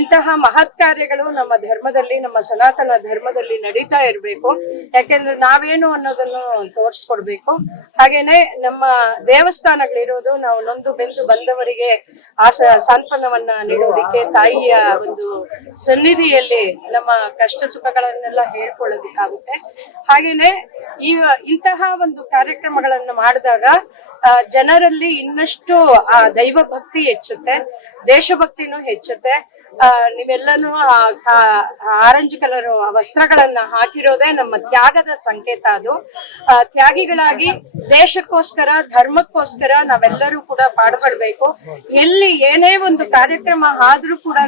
ಇಂತಹ ಮಹತ್ ಕಾರ್ಯಗಳು ನಮ್ಮ ಧರ್ಮದಲ್ಲಿ, ನಮ್ಮ ಸನಾತನ ಧರ್ಮದಲ್ಲಿ ನಡೀತಾ ಇರ್ಬೇಕು. ಯಾಕೆಂದ್ರೆ ನಾವೇನು ಅನ್ನೋದನ್ನು ತೋರಿಸ್ಕೊಡ್ಬೇಕು. ಹಾಗೇನೆ ನಮ್ಮ ದೇವಸ್ಥಾನಗಳಿರೋದು ನಾವು ನೊಂದು ಬೆಂದು ಬಂದವರಿಗೆ ಸಾಂತ್ವನವನ್ನ ನೀಡೋದಿಕ್ಕೆ, ತಾಯಿಯ ಒಂದು ಸನ್ನಿಧಿಯಲ್ಲಿ ನಮ್ಮ ಕಷ್ಟ ಸುಖಗಳನ್ನೆಲ್ಲ ಹೇಳ್ಕೊಳ್ಳೋದಿಕ್ಕಾಗುತ್ತೆ. ಹಾಗೇನೆ ಇಂತಹ ಒಂದು ಕಾರ್ಯಕ್ರಮಗಳನ್ನ ಮಾಡಿದಾಗ ಜನರಲ್ಲಿ ಇನ್ನಷ್ಟು ಆ ದೈವ ಭಕ್ತಿ ಹೆಚ್ಚುತ್ತೆ, ದೇಶಭಕ್ತಿನೂ ಹೆಚ್ಚುತ್ತೆ. ನೀವೆಲ್ಲನೂ ಆರೆಂಜ್ ಕಲರ್ ವಸ್ತ್ರಗಳನ್ನ ಹಾಕಿರೋದೇ ನಮ್ಮ ತ್ಯಾಗದ ಸಂಕೇತ. ಅದು ತ್ಯಾಗಿಗಳಾಗಿ ದೇಶಕ್ಕೋಸ್ಕರ, ಧರ್ಮಕ್ಕೋಸ್ಕರ ನಾವೆಲ್ಲರೂ ಕೂಡ ಪಾಡುಪಡ್ಬೇಕು. ಎಲ್ಲಿ ಏನೇ ಒಂದು ಕಾರ್ಯಕ್ರಮ ಆದ್ರೂ ಕೂಡ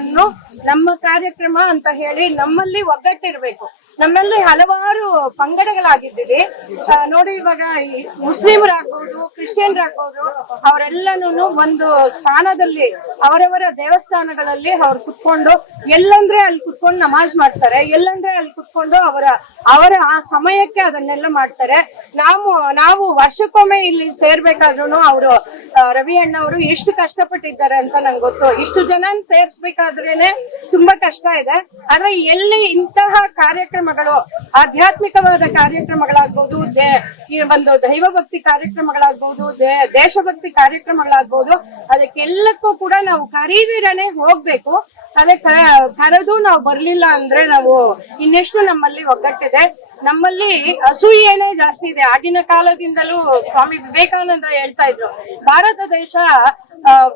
ನಮ್ಮ ಕಾರ್ಯಕ್ರಮ ಅಂತ ಹೇಳಿ ನಮ್ಮಲ್ಲಿ ಒಗ್ಗಟ್ಟಿರ್ಬೇಕು. ನಮ್ಮಲ್ಲಿ ಹಲವಾರು ಪಂಗಡಗಳಾಗಿದ್ದೀವಿ ನೋಡಿ. ಇವಾಗ ಮುಸ್ಲಿಮರಾಗ್ಬೋದು, ಕ್ರಿಶ್ಚಿಯನ್ರಾಗ್ಬೋದು, ಅವರೆಲ್ಲನೂ ಒಂದು ಸ್ಥಾನದಲ್ಲಿ ಅವರವರ ದೇವಸ್ಥಾನಗಳಲ್ಲಿ ಅವ್ರು ಕುತ್ಕೊಂಡು ಎಲ್ಲಂದ್ರೆ ಅಲ್ಲಿ ಕುತ್ಕೊಂಡು ನಮಾಜ್ ಮಾಡ್ತಾರೆ, ಎಲ್ಲಂದ್ರೆ ಅಲ್ಲಿ ಕುತ್ಕೊಂಡು ಅವರ ಆ ಸಮಯಕ್ಕೆ ಅದನ್ನೆಲ್ಲ ಮಾಡ್ತಾರೆ. ನಾವು ವರ್ಷಕ್ಕೊಮ್ಮೆ ಇಲ್ಲಿ ಸೇರ್ಬೇಕಾದ್ರೂ ಅವರು ರವಿ ಅಣ್ಣವರು ಎಷ್ಟು ಕಷ್ಟಪಟ್ಟಿದ್ದಾರೆ ಅಂತ ನಂಗೆ ಗೊತ್ತು. ಇಷ್ಟು ಜನ ಸೇರ್ಸ್ಬೇಕಾದ್ರೇನೆ ತುಂಬಾ ಕಷ್ಟ ಇದೆ. ಆದ್ರೆ ಎಲ್ಲಿ ಇಂತಹ ಕಾರ್ಯಕ್ರಮಗಳು, ಆಧ್ಯಾತ್ಮಿಕವಾದ ಕಾರ್ಯಕ್ರಮಗಳಾಗ್ಬೋದು, ಈ ಒಂದು ದೈವಭಕ್ತಿ ಕಾರ್ಯಕ್ರಮಗಳಾಗ್ಬೋದು, ದೇಶಭಕ್ತಿ ಕಾರ್ಯಕ್ರಮಗಳಾಗ್ಬೋದು, ಅದಕ್ಕೆಲ್ಲಕ್ಕೂ ಕೂಡ ನಾವು ಕರೀದಿರನೆ ಹೋಗ್ಬೇಕು. ಅದಕ್ಕೆ ಕರೆದು ನಾವು ಬರ್ಲಿಲ್ಲ ಅಂದ್ರೆ ನಾವು ಇನ್ನೆಷ್ಟು ನಮ್ಮಲ್ಲಿ ಒಗ್ಗಟ್ಟಿದೆ. ನಮ್ಮಲ್ಲಿ ಅಸೂಯೆನೇ ಜಾಸ್ತಿ ಇದೆ. ಆಗಿನ ಕಾಲದಿಂದಲೂ ಸ್ವಾಮಿ ವಿವೇಕಾನಂದ ಹೇಳ್ತಾ ಇದ್ರು, ಭಾರತ ದೇಶ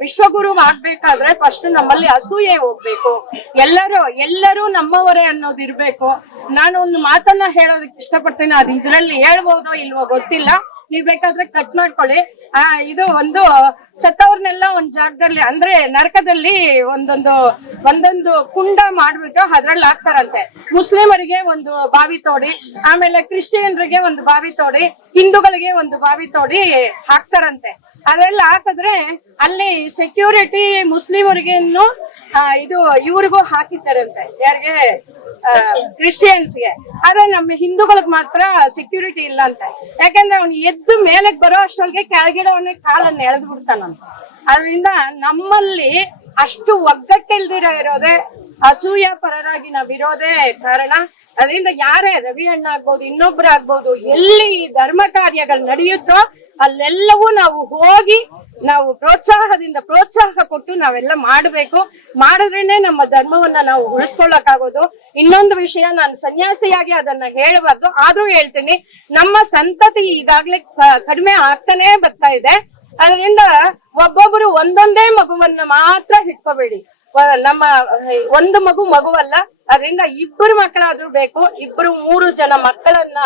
ವಿಶ್ವಗುರು ಆಗ್ಬೇಕಾದ್ರೆ ಫಸ್ಟ್ ನಮ್ಮಲ್ಲಿ ಅಸೂಯೆ ಹೋಗ್ಬೇಕು, ಎಲ್ಲರೂ ನಮ್ಮವರೇ ಅನ್ನೋದು ಇರ್ಬೇಕು. ನಾನು ಒಂದು ಮಾತನ್ನ ಹೇಳೋದಕ್ಕೆ ಇಷ್ಟಪಡ್ತೀನಿ. ಅದು ಇದ್ರಲ್ಲಿ ಹೇಳ್ಬೋದೋ ಇಲ್ವೋ ಗೊತ್ತಿಲ್ಲ, ನೀವ್ ಬೇಕಾದ್ರೆ ಕಟ್ ಮಾಡ್ಕೊಳ್ಳಿ. ಇದು ಒಂದು ಸತ್ತವ್ರನ್ನೆಲ್ಲ ಒಂದ್ ಜಾಗದಲ್ಲಿ ಅಂದ್ರೆ ನರಕದಲ್ಲಿ ಒಂದೊಂದು ಕುಂಡ ಮಾಡ್ಬಿಟ್ಟು ಅದ್ರಲ್ಲಿ ಹಾಕ್ತಾರಂತೆ. ಮುಸ್ಲಿಮರಿಗೆ ಒಂದು ಬಾವಿ ತೋಡಿ, ಆಮೇಲೆ ಕ್ರಿಶ್ಚಿಯನ್ರಿಗೆ ಒಂದು ಬಾವಿ ತೋಡಿ, ಹಿಂದೂಗಳಿಗೆ ಒಂದು ಬಾವಿ ತೋಡಿ ಹಾಕ್ತಾರಂತೆ. ಅದೆಲ್ಲ ಹಾಕಿದ್ರೆ ಅಲ್ಲಿ ಸೆಕ್ಯೂರಿಟಿ ಮುಸ್ಲಿಮರಿಗೆ ಇದು ಇವ್ರಿಗೂ ಹಾಕಿದ್ದಾರಂತೆ. ಯಾರಿಗೆ? ಕ್ರಿಶ್ಚಿಯನ್ಸ್ಗೆ. ಆದ್ರೆ ನಮ್ಮ ಹಿಂದೂಗಳಿಗೆ ಮಾತ್ರ ಸೆಕ್ಯೂರಿಟಿ ಇಲ್ಲ ಅಂತ. ಯಾಕಂದ್ರೆ ಅವ್ನು ಎದ್ದು ಮೇಲಕ್ ಬರೋ ಅಷ್ಟೊಳಗೆ ಕೆಳಗಿಡವನ್ನ ಕಾಲನ್ನ ಎಳೆದು ಬಿಡ್ತಾನಂತ. ಅದರಿಂದ ನಮ್ಮಲ್ಲಿ ಅಷ್ಟು ಒಗ್ಗಟ್ಟಿಲ್ದಿರ ಇರೋದೇ, ಅಸೂಯ ಪರರಾಗಿ ನಾವಿರೋದೇ ಕಾರಣ. ಅದರಿಂದ ಯಾರೇ ರವಿ ಅಣ್ಣ ಆಗ್ಬೋದು, ಇನ್ನೊಬ್ರಾಗ್ಬೋದು, ಎಲ್ಲಿ ಧರ್ಮ ಕಾರ್ಯಗಳು ನಡೆಯುತ್ತೋ ಅಲ್ಲೆಲ್ಲವೂ ನಾವು ಹೋಗಿ ನಾವು ಪ್ರೋತ್ಸಾಹ ಕೊಟ್ಟು ನಾವೆಲ್ಲ ಮಾಡ್ಬೇಕು. ಮಾಡಿದ್ರೇನೆ ನಮ್ಮ ಧರ್ಮವನ್ನ ನಾವು ಉಳಿಸ್ಕೊಳ್ಳಕ್ಕಾಗೋದು. ಇನ್ನೊಂದು ವಿಷಯ, ನಾನು ಸನ್ಯಾಸಿಯಾಗಿ ಅದನ್ನ ಹೇಳಬಾರ್ದು, ಆದ್ರೂ ಹೇಳ್ತೀನಿ, ನಮ್ಮ ಸಂತತಿ ಈಗಾಗ್ಲೇ ಕಡಿಮೆ ಆಗ್ತಾನೆ ಬರ್ತಾ ಇದೆ. ಅದರಿಂದ ಒಬ್ಬೊಬ್ರು ಒಂದೊಂದೇ ಮಗುವನ್ನ ಮಾತ್ರ ಇಟ್ಕೋಬೇಡಿ. ನಮ್ಮ ಒಂದು ಮಗುವಲ್ಲ, ಅದರಿಂದ ಇಬ್ಬರು ಮಕ್ಕಳಾದ್ರೂ ಬೇಕು. 2-3 ಜನ ಮಕ್ಕಳನ್ನ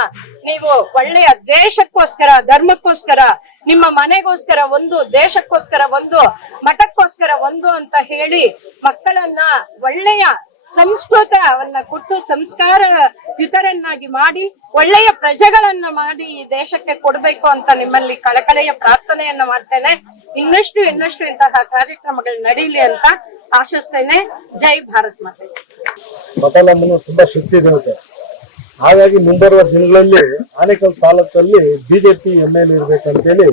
ನೀವು ಒಳ್ಳೆಯ ದೇಶಕ್ಕೋಸ್ಕರ, ಧರ್ಮಕ್ಕೋಸ್ಕರ, ನಿಮ್ಮ ಮನೆಗೋಸ್ಕರ ಒಂದು, ದೇಶಕ್ಕೋಸ್ಕರ ಒಂದು, ಮಠಕ್ಕೋಸ್ಕರ ಒಂದು ಅಂತ ಹೇಳಿ ಮಕ್ಕಳನ್ನ ಒಳ್ಳೆಯ ಸಂಸ್ಕೃತವನ್ನ ಕೊಟ್ಟು ಸಂಸ್ಕಾರಯುತರನ್ನಾಗಿ ಮಾಡಿ ಒಳ್ಳೆಯ ಪ್ರಜೆಗಳನ್ನ ಮಾಡಿ ಈ ದೇಶಕ್ಕೆ ಕೊಡ್ಬೇಕು ಅಂತ ನಿಮ್ಮಲ್ಲಿ ಕಳಕಳೆಯ ಪ್ರಾರ್ಥನೆಯನ್ನ ಮಾಡ್ತೇನೆ. ಇನ್ನಷ್ಟು ಇಂತಹ ಕಾರ್ಯಕ್ರಮಗಳು ನಡೀಲಿ ಅಂತ ಆಶಿಸ್ತೇನೆ. ಜೈ ಭಾರತ್ ಮಾತೆ. ಪಟಾಲಮ್ಮನು ತುಂಬಾ ಶಕ್ತಿ ದೇವತೆ. ಹಾಗಾಗಿ ಮುಂಬರುವ ದಿನಗಳಲ್ಲಿ ಆನೇಕಲ್ ತಾಲೂಕಲ್ಲಿ ಬಿಜೆಪಿ MLA ಇರ್ಬೇಕಂತೇಳಿ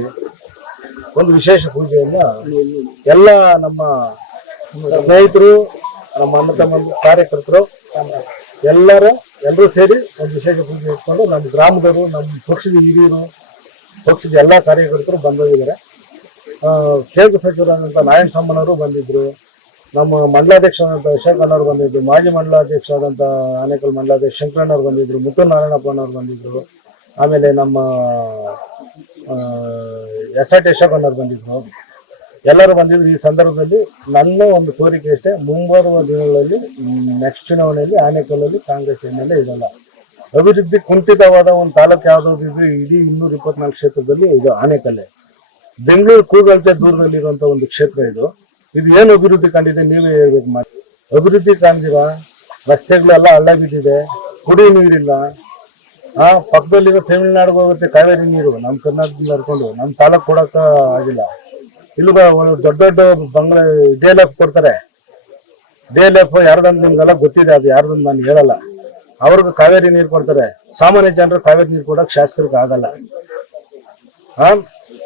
ಒಂದು ವಿಶೇಷ ಪೂಜೆಯನ್ನ ಎಲ್ಲ ನಮ್ಮ ಸ್ನೇಹಿತರು, ನಮ್ಮ ಅಣ್ಣ ತಮ್ಮ ಕಾರ್ಯಕರ್ತರು ಎಲ್ಲರೂ ಸೇರಿ ಒಂದು ವಿಶೇಷ ಪೂಜೆ ಇಟ್ಕೊಂಡು ನಮ್ಮ ಗ್ರಾಮದವರು, ನಮ್ಮ ಪಕ್ಷದ ಹಿರಿಯರು, ಪಕ್ಷದ ಎಲ್ಲಾ ಕಾರ್ಯಕರ್ತರು ಬಂದಿದ್ದಾರೆ. ಕೇಂದ್ರ ಸಚಿವರಾದಂಥ ನಾರಾಯಣ ಸ್ವಾಮಣ್ಣವರು ಬಂದಿದ್ರು, ನಮ್ಮ ಮಂಡಲಾಧ್ಯಕ್ಷರಾದಂಥ ಅಶೋಕಣ್ಣವ್ರು ಬಂದಿದ್ರು, ಮಾಜಿ ಮಂಡಲಾಧ್ಯಕ್ಷರಾದಂಥ ಆನೇಕಲ್ ಮಂಡಲಾಧ್ಯಕ್ಷ ಶಂಕರಣ್ಣವ್ರು ಬಂದಿದ್ರು, ಮುತ್ತು ನಾರಾಯಣಪ್ಪನವ್ರು ಬಂದಿದ್ರು, ಆಮೇಲೆ ನಮ್ಮ SRT ಅಶೋಕಣ್ಣವ್ರು ಬಂದಿದ್ರು, ಎಲ್ಲರೂ ಬಂದಿದ್ರು. ಈ ಸಂದರ್ಭದಲ್ಲಿ ನನ್ನ ಒಂದು ಕೋರಿಕೆ ಅಷ್ಟೇ, ಮುಂಬರುವ ದಿನಗಳಲ್ಲಿ ನೆಕ್ಸ್ಟ್ ಚುನಾವಣೆಯಲ್ಲಿ ಆನೇಕಲ್ಲಲ್ಲಿ ಕಾಂಗ್ರೆಸ್ MLA ಇರಲ್ಲ. ಅಭಿವೃದ್ಧಿ ಕುಂಠಿತವಾದ ಒಂದು ತಾಲೂಕು ಯಾವ್ದಾದ್ರು ಇದ್ರೆ ಇಡೀ 224 ಕ್ಷೇತ್ರದಲ್ಲಿ ಇದು ಆನೇಕಲ್ಲೇ. ಬೆಂಗಳೂರು ಕೂಗಲ್ತೆ ದೂರದಲ್ಲಿರುವಂತ ಒಂದು ಕ್ಷೇತ್ರ ಇದು. ಇದು ಏನು ಅಭಿವೃದ್ಧಿ ಕಂಡಿದೆ ನೀವೇ ಹೇಳ್ಬೇಕು. ಮಾಡಿ ಅಭಿವೃದ್ಧಿ ಕಾಣ್ದಿರಾ? ರಸ್ತೆಗಳೆಲ್ಲ ಹಳ್ಳ ಬಿದ್ದಿದೆ, ಕುಡಿ ನೀರಿಲ್ಲ. ಪಕ್ಕದಲ್ಲಿರೋ ತಮಿಳುನಾಡಿಗೆ ಹೋಗುತ್ತೆ ಕಾವೇರಿ ನೀರು, ನಮ್ಮ ಕರ್ನಾಟಕದಿಂದ ಹರ್ಕೊಂಡು ನಮ್ಮ ತಾಲೂಕು ಕೊಡಕ್ಕ ಆಗಿಲ್ಲ. ಇಲ್ಲಿ ದೊಡ್ಡ ದೊಡ್ಡ ಬಂಗ್ಲೆ DLF ಕೊಡ್ತಾರೆ. DLF ಯಾರ್ದಂತ ನಿಮ್ಗೆಲ್ಲ ಗೊತ್ತಿದೆ, ಅದು ಯಾರ್ದಂತ ನಾನು ಹೇಳಲ್ಲ. ಅವ್ರಿಗೆ ಕಾವೇರಿ ನೀರು ಕೊಡ್ತಾರೆ. ಸಾಮಾನ್ಯ ಜನರು ಕಾವೇರಿ ನೀರು ಕೊಡಕ್ ಶಾಸಕರಿಗೆ ಆಗಲ್ಲ.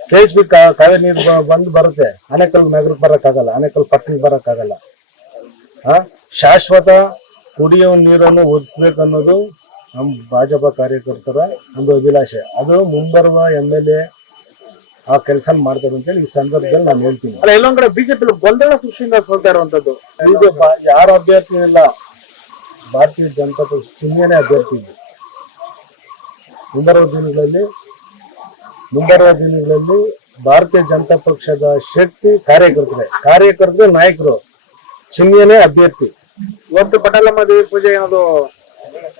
KHP ಕಾವೇರಿ ನೀರು ಬಂದು ಬರುತ್ತೆ, ಆನೇಕಲ್ ನಗರಕ್ಕೆ ಬರಕ್ಕಾಗಲ್ಲ, ಆನೇಕಲ್ ಪಟ್ಟಣಕ್ಕೆ ಬರಕ್ಕಾಗಲ್ಲ. ಶಾಶ್ವತ ಕುಡಿಯುವ ನೀರನ್ನು ಒದಗಿಸ್ಬೇಕನ್ನೋದು ನಮ್ಮ ಭಾಜಪ ಕಾರ್ಯಕರ್ತರ ಒಂದು ಅಭಿಲಾಷೆ. ಅದು ಮುಂಬರುವ MLA ಆ ಕೆಲಸ ಮಾಡ್ತಾರೆ ಅಂತೇಳಿ ಈ ಸಂದರ್ಭದಲ್ಲಿ ನಾನು ಹೇಳ್ತೀನಿ. ಅಲ್ಲ, ಎಲ್ಲೊಂದ್ ಕಡೆ ಬಿಜೆಪಿ ಗೊಂದಲ ಸೃಷ್ಟಿಯಿಂದ ಸೋಲ್ತಾ ಇರುವಂತದ್ದು. ಇದು ಯಾರ ಅಭ್ಯರ್ಥಿ ಇಲ್ಲ, ಭಾರತೀಯ ಜನತಾ ಪಕ್ಷ ಚಿಹ್ನೆನೇ ಅಭ್ಯರ್ಥಿ ಇದೆ. ಮುಂಬರುವ ದಿನಗಳಲ್ಲಿ ಭಾರತೀಯ ಜನತಾ ಪಕ್ಷದ ಶಕ್ತಿ ಕಾರ್ಯಕರ್ತರೆ ನಾಯಕರು, ಚಿಹ್ನೆನೇ ಅಭ್ಯರ್ಥಿ. ಇವತ್ತು ಪಟಾಲಮ್ಮ ದೇವಿ ಪೂಜೆ ಅನ್ನೋದು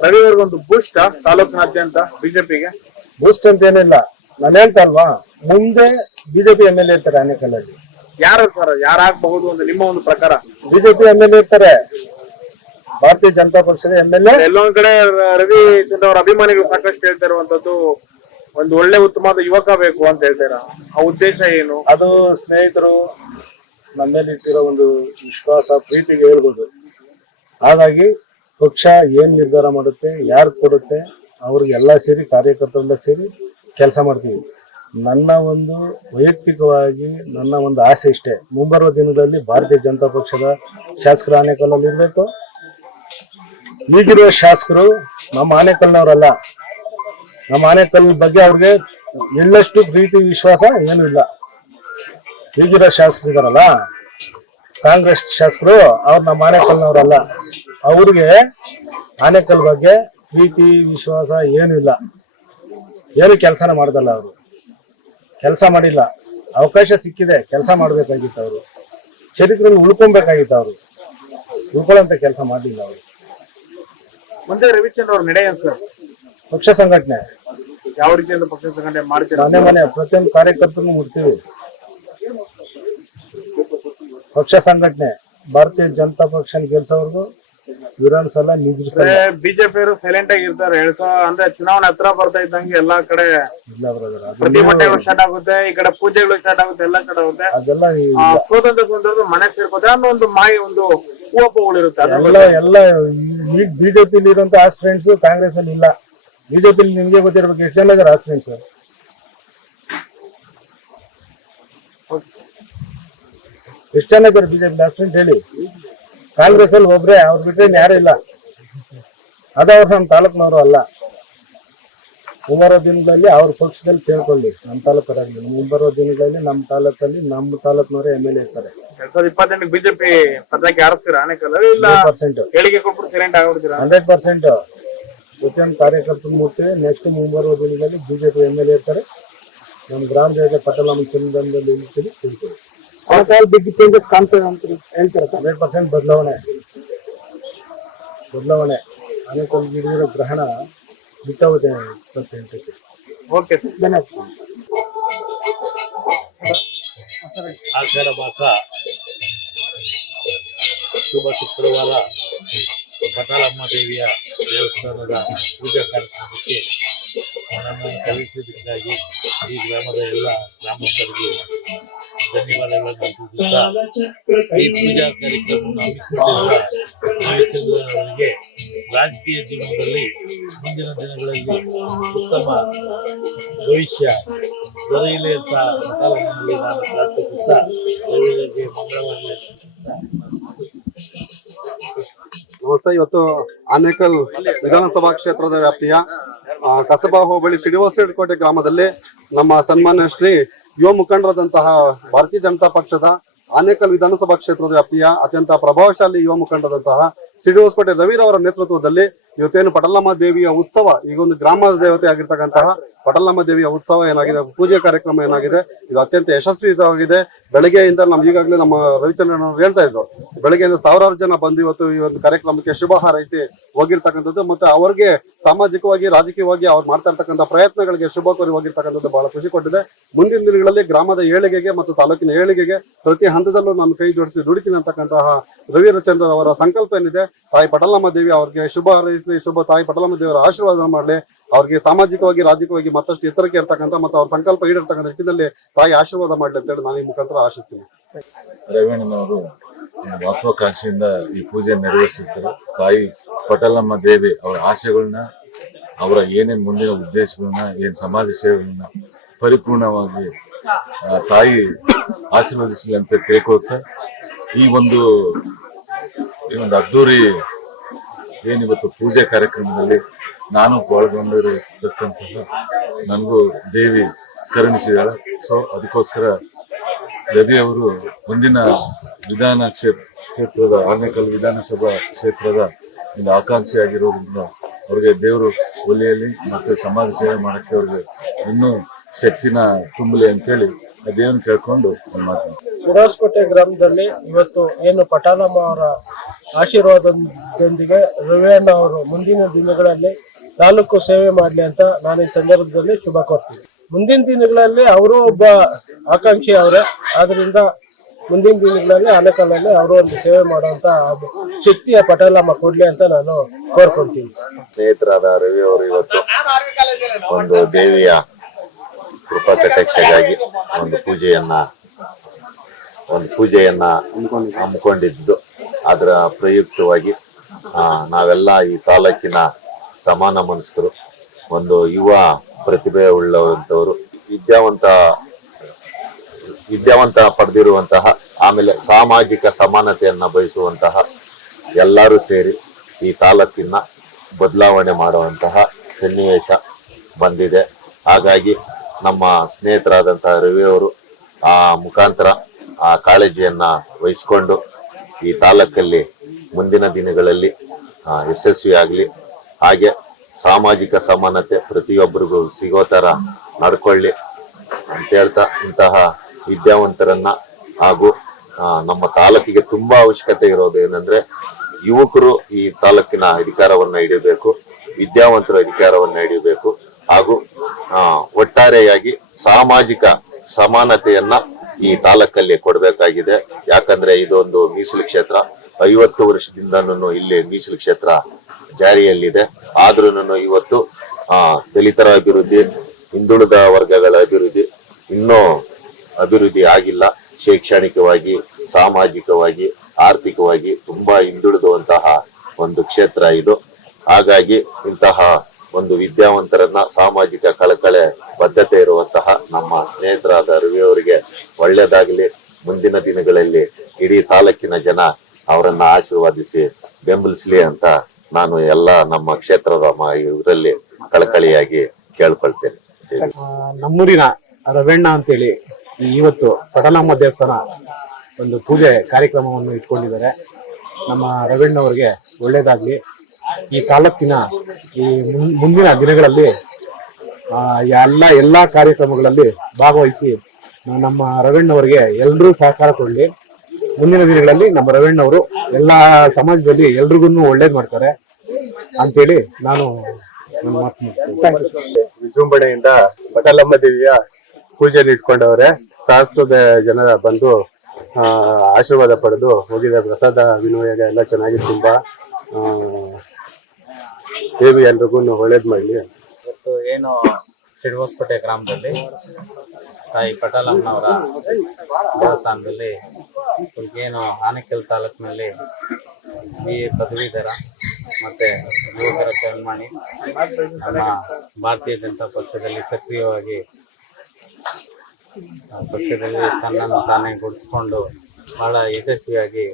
ರವಿವರ್ಗೊಂದು ಬೂಸ್ಟ್ ತಾಲೂಕಿನಾದ್ಯಂತ ಬಿಜೆಪಿಗೆ ಬೂಸ್ಟ್ ಅಂತ ಏನಿಲ್ಲ. ನಾನು ಹೇಳ್ತಾ ಅಲ್ವಾ, ಮುಂದೆ ಬಿಜೆಪಿ MLA ಇರ್ತಾರೆ ಆನೇಕಲ್ಲಲ್ಲಿ. ಯಾರು ಸರ್, ಯಾರಾಗಬಹುದು ಅಂತ ನಿಮ್ಮ ಒಂದು ಪ್ರಕಾರ? ಬಿಜೆಪಿ MLA ಇರ್ತಾರೆ, ಭಾರತೀಯ ಜನತಾ ಪಕ್ಷದ MLA. ಎಲ್ಲೊಂದ್ ಕಡೆ ರವಿ ಚಂದ್ರ ಅವರ ಅಭಿಮಾನಿಗಳು ಸಾಕಷ್ಟು ಹೇಳ್ತಾ ಇರುವಂತದ್ದು, ಒಂದು ಒಳ್ಳೆ ಉತ್ತಮವಾದ ಯುವಕ ಬೇಕು ಅಂತ ಹೇಳ್ತಾರ. ಆ ಉದ್ದೇಶ ಏನು? ಅದು ಸ್ನೇಹಿತರು ನಮ್ಮ ಮೇಲೆ ಇಟ್ಟಿರೋ ಒಂದು ವಿಶ್ವಾಸ, ಪ್ರೀತಿಗೆ ಹೇಳ್ಬೋದು. ಹಾಗಾಗಿ ಪಕ್ಷ ಏನ್ ನಿರ್ಧಾರ ಮಾಡುತ್ತೆ, ಯಾರು ಕೊಡುತ್ತೆ, ಅವ್ರಿಗೆಲ್ಲ ಸೇರಿ ಕಾರ್ಯಕರ್ತರೆಲ್ಲ ಸೇರಿ ಕೆಲಸ ಮಾಡ್ತೀವಿ. ನನ್ನ ಒಂದು ವೈಯಕ್ತಿಕವಾಗಿ ನನ್ನ ಒಂದು ಆಸೆ ಇಷ್ಟೇ, ಮುಂಬರುವ ದಿನದಲ್ಲಿ ಭಾರತೀಯ ಜನತಾ ಪಕ್ಷದ ಶಾಸಕರು ಆನೇಕಲ್ಲಲ್ಲಿ ಇರಬೇಕು. ಈಗಿರುವ ಶಾಸಕರು ನಮ್ಮ ಆನೇಕಲ್ನವರಲ್ಲ. ನಮ್ಮ ಆನೇಕಲ್ ಬಗ್ಗೆ ಅವ್ರಿಗೆ ಎಳ್ಳಷ್ಟು ಪ್ರೀತಿ ವಿಶ್ವಾಸ ಏನೂ ಇಲ್ಲ. ಈಗಿರೋ ಶಾಸಕರು ಇದಾರಲ್ಲ, ಕಾಂಗ್ರೆಸ್ ಶಾಸಕರು, ಅವ್ರು ನಮ್ಮ ಆನೇಕಲ್ನವರಲ್ಲ. ಅವ್ರಿಗೆ ಆನೇಕಲ್ ಬಗ್ಗೆ ಪ್ರೀತಿ ವಿಶ್ವಾಸ ಏನೂ ಇಲ್ಲ. ಏನು ಕೆಲಸನ ಮಾಡ್ದಲ್ಲ, ಅವರು ಕೆಲಸ ಮಾಡಿಲ್ಲ. ಅವಕಾಶ ಸಿಕ್ಕಿದೆ, ಕೆಲಸ ಮಾಡ್ಬೇಕಾಗಿತ್ತು. ಅವರು ಚರಿತ್ರೆಯಲ್ಲಿ ಉಳ್ಕೊಬೇಕಾಗಿತ್ತು. ಅವರು ಉಳ್ಕೊಳ್ಳೋಂತ ಕೆಲಸ ಮಾಡಲಿಲ್ಲ. ಅವರು ಮುಂದೆ ರವಿಚಂದ್ರ ಅವ್ರ ನಡೆ ಸರ್, ಪಕ್ಷ ಸಂಘಟನೆ ಯಾವ ರೀತಿಯಿಂದ ಪಕ್ಷ ಸಂಘಟನೆ ಮಾಡ್ತೀರಾ? ಮನೆ ಪ್ರತಿಯೊಂದು ಕಾರ್ಯಕರ್ತರನ್ನು ಮುಟ್ತೀವಿ. ಪಕ್ಷ ಸಂಘಟನೆ ಭಾರತೀಯ ಜನತಾ ಪಕ್ಷ ಗೆಲ್ಸೋರ್ಗು ವಿಧಾನಸಭೆ ನಿದ್ರಿಸ್ತಾರೆ. ಬಿಜೆಪಿ ಅವರು ಸೈಲೆಂಟ್ ಆಗಿ ಇರ್ತಾರೆ. ಅಂದ್ರೆ ಚುನಾವಣೆ ಹತ್ರ ಬರ್ತಾ ಇದ್ದಂಗೆ ಎಲ್ಲಾ ಕಡೆ ಇಲ್ಲ ಬ್ರದರ್, ಪ್ರತಿಭಟನೆಗಳು ಸ್ಟಾರ್ಟ್ ಆಗುತ್ತೆ, ಈ ಕಡೆ ಪೂಜೆಗಳು ಸ್ಟಾರ್ಟ್ ಆಗುತ್ತೆ, ಎಲ್ಲಾ ಕಡೆ ಆಗುತ್ತೆ. ಅದೆಲ್ಲ ಸ್ವತಂತ್ರ ಮನೆ ಸೇರ್ಕೋತಾರೆ ಅನ್ನೋ ಒಂದು ಒಂದು ಹೂವಪ್ಪಗಳು ಇರುತ್ತೆ. ಎಲ್ಲ ಈಗ ಬಿಜೆಪಿಲಿ ಇರುವಂತ ಆಸ್ಪಿರೆಂಟ್ಸ್ ಕಾಂಗ್ರೆಸ್ ಅಲ್ಲಿ ಇಲ್ಲ. ಬಿಜೆಪಿಲಿ ನಿಮ್ಗೆ ಗೊತ್ತಿರ್ಬೇಕು ಎಷ್ಟು ಜನ ಇದಾರೆ ಆಸ್ಪಿರೆಂಟ್ಸ್. ಎಷ್ಟು ಜನ ಇದ್ದಾರೆ ಬಿಜೆಪಿ ಆಸ್ಪಿರೆಂಟ್ ಹೇಳಿ? ಕಾಂಗ್ರೆಸ್ ಅಲ್ಲಿ ಒಬ್ರೆ, ಅವ್ರು ಬಿಟ್ರೆ ಯಾರು ಇಲ್ಲ. ಅದವ್ರು ನಮ್ಮ ತಾಲೂಕ್ನವರು ಅಲ್ಲ. ಮುಂಬರುವ ದಿನಗಳಲ್ಲಿ ಅವ್ರ ಪಕ್ಷದಲ್ಲಿ ಕೇಳ್ಕೊಳ್ಳಿ, ನಮ್ಮ ತಾಲೂಕರಾಗಲಿ. ಮುಂಬರುವ ದಿನಗಳಲ್ಲಿ ನಮ್ಮ ತಾಲೂಕ್ನವರೇ MLA ಇರ್ತಾರೆ. 2028 ಬಿಜೆಪಿ ಪದಕ್ಕೆ ಆರಿಸ್ತೀರಾ ಆನೇಕಲ್? ಇಲ್ಲ 100% ಹೇಳಿಕೆ ಕೊಟ್ಟು ಸೈಲೆಂಟ್ ಆಗ್ಬಿಡ್ತೀರಾ? 100% ಪ್ರತಿಯೊಂದು ಕಾರ್ಯಕರ್ತರು ಮುಟ್ಟಿ ನೆಕ್ಸ್ಟ್ ಮುಂಬರುವ ದಿನದಲ್ಲಿ ಬಿಜೆಪಿ MLA ಇರ್ತಾರೆ. ನಮ್ಮ ಗ್ರಾಮ ದೇವತೆ ಪಟಲಮ್ಮ ಸನ್ನಿಧಾನದಲ್ಲಿ ಇರ್ತೀವಿ, ತಿಳ್ಕೊಳ್ಳಿ. ಬಿಗ್ ಚೇಂಜಸ್ ಕಾಣ್ತದೆ ಅಂತ ಹೇಳ್ತೀರಾ? 100% ಬದಲಾವಣೆ. ಆನೇಕಲ್ ಗಿಡಗಿರೋ ಗ್ರಹಣ ಬಿಟ್ಟೋಗುತ್ತೆ 28ಕ್ಕೆ. ಓಕೆ, ಧನ್ಯವಾದ. ಆಷಾಢ ಮಾಸ ಶುಭ ಶುಕ್ರವಾರ ಪಟಾಲಮ್ಮ ದೇವಿಯ ದೇವಸ್ಥಾನದ ಪೂಜಾ ಕಾರ್ಯಕ್ರಮಕ್ಕೆ ನನ್ನನ್ನು ಕರೆಸಿದ್ದಕ್ಕಾಗಿ ಈ ಗ್ರಾಮದ ಎಲ್ಲ ಗ್ರಾಮಸ್ಥರಿಗೂ ಧನ್ಯವಾದಗಳನ್ನು ತಿಳಿಸುತ್ತಾ, ಈ ಪೂಜಾ ಕಾರ್ಯಕ್ರಮವನ್ನು ಹಮ್ಮಿಕೊಂಡಿರುವ ಅವರಿಗೆ ರಾಜಕೀಯ ಜೀವನದಲ್ಲಿ ಮುಂದಿನ ದಿನಗಳಲ್ಲಿ ಉತ್ತಮ ಭವಿಷ್ಯ ದೊರೆಯಲಿ ಅಂತ ಪಟಾಲಮ್ಮನಲ್ಲಿ ನಾನು ಪ್ರಾರ್ಥಿಸುತ್ತಾ ಎಲ್ಲರಿಗೆ ಮಂಗಳವಾಗಲಿ. ನಮಸ್ತೆ. ಇವತ್ತು ಆನೇಕಲ್ ವಿಧಾನಸಭಾ ಕ್ಷೇತ್ರದ ವ್ಯಾಪ್ತಿಯ ಕಸಬಾ ಹೋಬಳಿ ಸಿಡಿವಸೇಡ್ಕೋಟೆ ಗ್ರಾಮದಲ್ಲಿ ನಮ್ಮ ಸನ್ಮಾನ್ಯ ಶ್ರೀ ಯುವ ಮುಖಂಡರಾದಂತಹ ಭಾರತೀಯ ಜನತಾ ಪಕ್ಷದ ಆನೇಕಲ್ ವಿಧಾನಸಭಾ ಕ್ಷೇತ್ರದ ವ್ಯಾಪ್ತಿಯ ಅತ್ಯಂತ ಪ್ರಭಾವಶಾಲಿ ಯುವ ಮುಖಂಡರಾದಂತಹ ಸಿಡಿ ಹೊಸಕೋಟೆ ರವಿರವರ ನೇತೃತ್ವದಲ್ಲಿ ಇವತ್ತೇನು ಪಟಲಮ್ಮ ದೇವಿಯ ಉತ್ಸವ, ಈಗ ಒಂದು ಗ್ರಾಮದ ದೇವತೆ ಆಗಿರ್ತಕ್ಕಂತಹ ಪಟಲಮ್ಮ ದೇವಿಯ ಉತ್ಸವ ಏನಾಗಿದೆ, ಪೂಜೆ ಕಾರ್ಯಕ್ರಮ ಏನಾಗಿದೆ, ಇದು ಅತ್ಯಂತ ಯಶಸ್ವಿಯಾಗಿದೆ. ಬೆಳಗ್ಗೆಯಿಂದ ಈಗಾಗಲೇ ನಮ್ಮ ರವಿಚಂದ್ರನ್ ಅವರು ಹೇಳ್ತಾ ಇದ್ರು, ಬೆಳಗ್ಗೆಯಿಂದ ಸಾವಿರಾರು ಜನ ಬಂದು ಇವತ್ತು ಈ ಒಂದು ಕಾರ್ಯಕ್ರಮಕ್ಕೆ ಶುಭ ಹಾರೈಸಿ ಹೋಗಿರ್ತಕ್ಕಂಥದ್ದು, ಮತ್ತೆ ಅವ್ರಿಗೆ ಸಾಮಾಜಿಕವಾಗಿ ರಾಜಕೀಯವಾಗಿ ಅವ್ರು ಮಾಡ್ತಾ ಇರ್ತಕ್ಕಂಥ ಪ್ರಯತ್ನಗಳಿಗೆ ಶುಭ ಕೋರಿ ಹೋಗಿರ್ತಕ್ಕಂಥದ್ದು ಬಹಳ ಖುಷಿ ಕೊಟ್ಟಿದೆ. ಮುಂದಿನ ದಿನಗಳಲ್ಲಿ ಗ್ರಾಮದ ಏಳಿಗೆಗೆ ಮತ್ತು ತಾಲೂಕಿನ ಏಳಿಗೆಗೆ ಪ್ರತಿ ಹಂತದಲ್ಲೂ ನಾನು ಕೈ ಜೋಡಿಸಿ ದುಡಿತೀನಿ ಅಂತಕ್ಕಂತಹ ರವಿಚಂದ್ರ ಅವರ ಸಂಕಲ್ಪ ಏನಿದೆ, ತಾಯಿ ಪಟಲಮ್ಮ ದೇವಿ ಅವ್ರಿಗೆ ಶುಭ ಹಾರೈಸಲಿ, ತಾಯಿ ಪಟಲಮ್ಮ ದೇವರ ಆಶೀರ್ವಾದ ಮಾಡಲಿ, ಅವ್ರಿಗೆ ಸಾಮಾಜಿಕವಾಗಿ ರಾಜಕೀಯವಾಗಿ ಮತ್ತಷ್ಟು ಎತ್ತರಕ್ಕೆ ಇರ್ತಕ್ಕಂಥ ಮತ್ತು ಅವ್ರ ಸಂಕಲ್ಪ ಈಡೇರ್ತಕ್ಕಂಥ ನಿಟ್ಟಿನಲ್ಲಿ ತಾಯಿ ಆಶೀರ್ವಾದ ಮಾಡಲಿ ಅಂತ ಹೇಳಿ ನಾನು ಈ ಮುಖಾಂತರ ಆಶಿಸ್ತೀನಿ. ರವೀಣ್ಣನವರು ಮಹತ್ವಾಕಾಂಕ್ಷೆಯಿಂದ ಈ ಪೂಜೆ ನೆರವೇರಿಸುತ್ತಾರೆ. ತಾಯಿ ಪಟಲಮ್ಮ ದೇವಿ ಅವರ ಆಶೆಗಳನ್ನ, ಅವರ ಏನೇನು ಮುಂದಿನ ಉದ್ದೇಶಗಳನ್ನ, ಏನ್ ಸಮಾಜ ಸೇವೆಗಳನ್ನ ಪರಿಪೂರ್ಣವಾಗಿ ತಾಯಿ ಆಶೀರ್ವದಿಸಲಿ ಅಂತ ಕೇಳ್ಕೊಳ್ತಾ ಈ ಒಂದು ಅದ್ದೂರಿ ಏನಿವತ್ತು ಪೂಜೆ ಕಾರ್ಯಕ್ರಮದಲ್ಲಿ ನಾನು ಪಾಲ್ಗೊಂಡಿರತಕ್ಕಂತಹ ನನಗೂ ದೇವಿ ಕರುಣಿಸಿದಾಳೆ. ಸೊ ಅದಕ್ಕೋಸ್ಕರ ರವಿ ಅವರು ಮುಂದಿನ ಕ್ಷೇತ್ರದ ಆನೇಕಲ್ ವಿಧಾನಸಭಾ ಕ್ಷೇತ್ರದ ಒಂದು ಆಕಾಂಕ್ಷಿ ಆಗಿರೋದ್ರಿಂದ ಅವ್ರಿಗೆ ದೇವರು ಒಲಿಯಲಿ ಮತ್ತು ಸಮಾಜ ಸೇವೆ ಮಾಡಕ್ಕೆ ಅವ್ರಿಗೆ ಇನ್ನೂ ಶಕ್ತಿನ ತುಂಬಲಿ ಅಂತೇಳಿ ದೇವನ್ ಕೇಳ್ಕೊಂಡು ಸಿಡಿ ಗ್ರಾಮದಲ್ಲಿ ಇವತ್ತು ಏನು ಪಟಾಲಮ್ಮ ಅವರ ಆಶೀರ್ವಾದದೊಂದಿಗೆ ರವಿಯಣ್ಣ ಅವರು ಮುಂದಿನ ದಿನಗಳಲ್ಲಿ ತಾಲೂಕು ಸೇವೆ ಮಾಡಲಿ ಅಂತ ನಾನು ಈ ಸಂದರ್ಭದಲ್ಲಿ ಶುಭ ಕೋರ್ತೀನಿ. ಮುಂದಿನ ದಿನಗಳಲ್ಲಿ ಅವರು ಒಬ್ಬ ಆಕಾಂಕ್ಷಿ ಅವರೇ, ಆದ್ರಿಂದ ಮುಂದಿನ ದಿನಗಳಲ್ಲಿ ಆನೇಕಲ್ಲಲ್ಲಿ ಅವರು ಒಂದು ಸೇವೆ ಮಾಡುವಂತ ಶಕ್ತಿಯ ಪಟೇಲಮ್ಮ ಕೊಡ್ಲಿ ಅಂತ ನಾನು ಕೋರ್ಕೊಂತೀನಿ. ಸ್ನೇಹಿತರಾದ ರವಿ ಅವರು ಇವತ್ತು ಒಂದು ದೇವಿಯ ಕೃಪಾ ಕಟಾಕ್ಷಗಾಗಿ ಒಂದು ಪೂಜೆಯನ್ನ ಹಮ್ಮಿಕೊಂಡಿದ್ದು, ಅದರ ಪ್ರಯುಕ್ತವಾಗಿ ನಾವೆಲ್ಲ ಈ ತಾಲೂಕಿನ ಸಮಾನ ಮನಸ್ಕರು, ಒಂದು ಯುವ ಪ್ರತಿಭೆ ಉಳ್ಳವಂತವರು, ವಿದ್ಯಾವಂತ ಪಡೆದಿರುವಂತಹ, ಆಮೇಲೆ ಸಾಮಾಜಿಕ ಸಮಾನತೆಯನ್ನ ಬಯಸುವಂತಹ ಎಲ್ಲರೂ ಸೇರಿ ಈ ತಾಲೂಕಿನ ಬದಲಾವಣೆ ಮಾಡುವಂತಹ ಸನ್ನಿವೇಶ ಬಂದಿದೆ. ಹಾಗಾಗಿ ನಮ್ಮ ಸ್ನೇಹಿತರಾದಂತಹ ರವಿಯವರು ಆ ಮುಖಾಂತರ ಆ ಕಾಳಜಿಯನ್ನ ವಹಿಸಿಕೊಂಡು ಈ ತಾಲೂಕಲ್ಲಿ ಮುಂದಿನ ದಿನಗಳಲ್ಲಿ ಯಶಸ್ವಿಯಾಗಲಿ, ಹಾಗೆ ಸಾಮಾಜಿಕ ಸಮಾನತೆ ಪ್ರತಿಯೊಬ್ಬರಿಗೂ ಸಿಗೋ ತರ ನಡ್ಕೊಳ್ಳಿ ಅಂತ ಹೇಳ್ತಾ, ಇಂತಹ ವಿದ್ಯಾವಂತರನ್ನ ಹಾಗೂ ನಮ್ಮ ತಾಲೂಕಿಗೆ ತುಂಬಾ ಅವಶ್ಯಕತೆ ಇರೋದು ಏನಂದ್ರೆ ಯುವಕರು ಈ ತಾಲೂಕಿನ ಅಧಿಕಾರವನ್ನ ಹಿಡಿಯಬೇಕು, ವಿದ್ಯಾವಂತರ ಅಧಿಕಾರವನ್ನ ಹಿಡಿಯಬೇಕು, ಹಾಗೂ ಒಟ್ಟಾರೆಯಾಗಿ ಸಾಮಾಜಿಕ ಸಮಾನತೆಯನ್ನ ಈ ತಾಲೂಕಲ್ಲಿ ಕೊಡಬೇಕಾಗಿದೆ. ಯಾಕಂದ್ರೆ ಇದೊಂದು ಮೀಸಲು ಕ್ಷೇತ್ರ, 50 ವರ್ಷದಿಂದನೂ ಇಲ್ಲಿ ಮೀಸಲು ಕ್ಷೇತ್ರ ಜಾರಿಯಲ್ಲಿದೆ. ಆದ್ರೂ ಇವತ್ತು ದಲಿತರ ಅಭಿವೃದ್ಧಿ, ಹಿಂದುಳಿದ ವರ್ಗಗಳ ಅಭಿವೃದ್ಧಿ ಇನ್ನೂ ಅಭಿವೃದ್ಧಿ ಆಗಿಲ್ಲ. ಶೈಕ್ಷಣಿಕವಾಗಿ, ಸಾಮಾಜಿಕವಾಗಿ, ಆರ್ಥಿಕವಾಗಿ ತುಂಬಾ ಹಿಂದುಳಿದುವಂತಹ ಒಂದು ಕ್ಷೇತ್ರ ಇದು. ಹಾಗಾಗಿ ಇಂತಹ ಒಂದು ವಿದ್ಯಾವಂತರನ್ನ, ಸಾಮಾಜಿಕ ಕಳಕಳೆ ಬದ್ಧತೆ ಇರುವಂತಹ ನಮ್ಮ ಸ್ನೇಹಿತರಾದ ರವಿ ಅವರಿಗೆ ಒಳ್ಳೆಯದಾಗಲಿ. ಮುಂದಿನ ದಿನಗಳಲ್ಲಿ ಇಡೀ ತಾಲೂಕಿನ ಜನ ಅವರನ್ನ ಆಶೀರ್ವಾದಿಸಿ ಬೆಂಬಲಿಸಲಿ ಅಂತ ನಾನು ಎಲ್ಲ ನಮ್ಮ ಕ್ಷೇತ್ರದ ಇವರಲ್ಲಿ ಕಳಕಳಿಯಾಗಿ ಕೇಳ್ಕೊಳ್ತೇನೆ. ನಮ್ಮೂರಿನ ರವಣ್ಣ ಅಂತೇಳಿ ಇವತ್ತು ಪಟಲಮ್ಮ ದೇವಸ್ಥಾನ ಒಂದು ಪೂಜೆ ಕಾರ್ಯಕ್ರಮವನ್ನು ಇಟ್ಕೊಂಡಿದ್ದಾರೆ. ನಮ್ಮ ರವಣ್ಣ ಅವರಿಗೆ ಒಳ್ಳೇದಾಗ್ಲಿ. ಈ ತಾಲೂಕಿನ ಈ ಮುಂದಿನ ದಿನಗಳಲ್ಲಿ ಎಲ್ಲಾ ಕಾರ್ಯಕ್ರಮಗಳಲ್ಲಿ ಭಾಗವಹಿಸಿ ನಮ್ಮ ರವಣ್ಣವರಿಗೆ ಎಲ್ಲರೂ ಸಹಕಾರ ಕೊಡ್ಲಿ. ಮುಂದಿನ ದಿನಗಳಲ್ಲಿ ನಮ್ಮ ರವಣ್ಣವರು ಎಲ್ಲಾ ಸಮಾಜದಲ್ಲಿ ಎಲ್ರಿಗೂ ಒಳ್ಳೇದ್ ಮಾಡ್ತಾರೆ ಅಂತೇಳಿ ನಾನು ವಿಜೃಂಭಣೆಯಿಂದ ಪಟಲಮ್ಮ ದೇವಿಯ ಪೂಜೆಯನ್ನು ಇಟ್ಕೊಂಡವ್ರೆ. ಸಹಸ್ರದ ಜನ ಬಂದು ಆಶೀರ್ವಾದ ಪಡೆದು ಹೋಗಿದ ಪ್ರಸಾದ ವಿನಿಯೋಗ ಎಲ್ಲ ಚೆನ್ನಾಗಿ ತುಂಬಾ ದೇವಿ ಎಲ್ರಿಗೂ ಒಳ್ಳೇದ್ ಮಾಡ್ಲಿ. ಇವತ್ತು ಏನು ಸಿಡಿ ಹೊಸಕೋಟೆ ಗ್ರಾಮದಲ್ಲಿ ತಾಯಿ ಪಟಲಮ್ಮನವರ ದೇವಸ್ಥಾನದಲ್ಲಿ ಏನು ಆನೇಕಲ್ ತಾಲೂಕಿನಲ್ಲಿ BA ಪದವೀಧರ ಮತ್ತೆ ಯುವಕರ ಸನ್ಮಾನಿ ನಮ್ಮ ಭಾರತೀಯ ಜನತಾ ಪಕ್ಷದಲ್ಲಿ ಸಕ್ರಿಯವಾಗಿ ಪಕ್ಷದಲ್ಲಿ ತನ್ನನ್ನು ತಾನೇ ಗುರುತಿಸಿಕೊಂಡು ಬಹಳ ಯಶಸ್ವಿಯಾಗಿ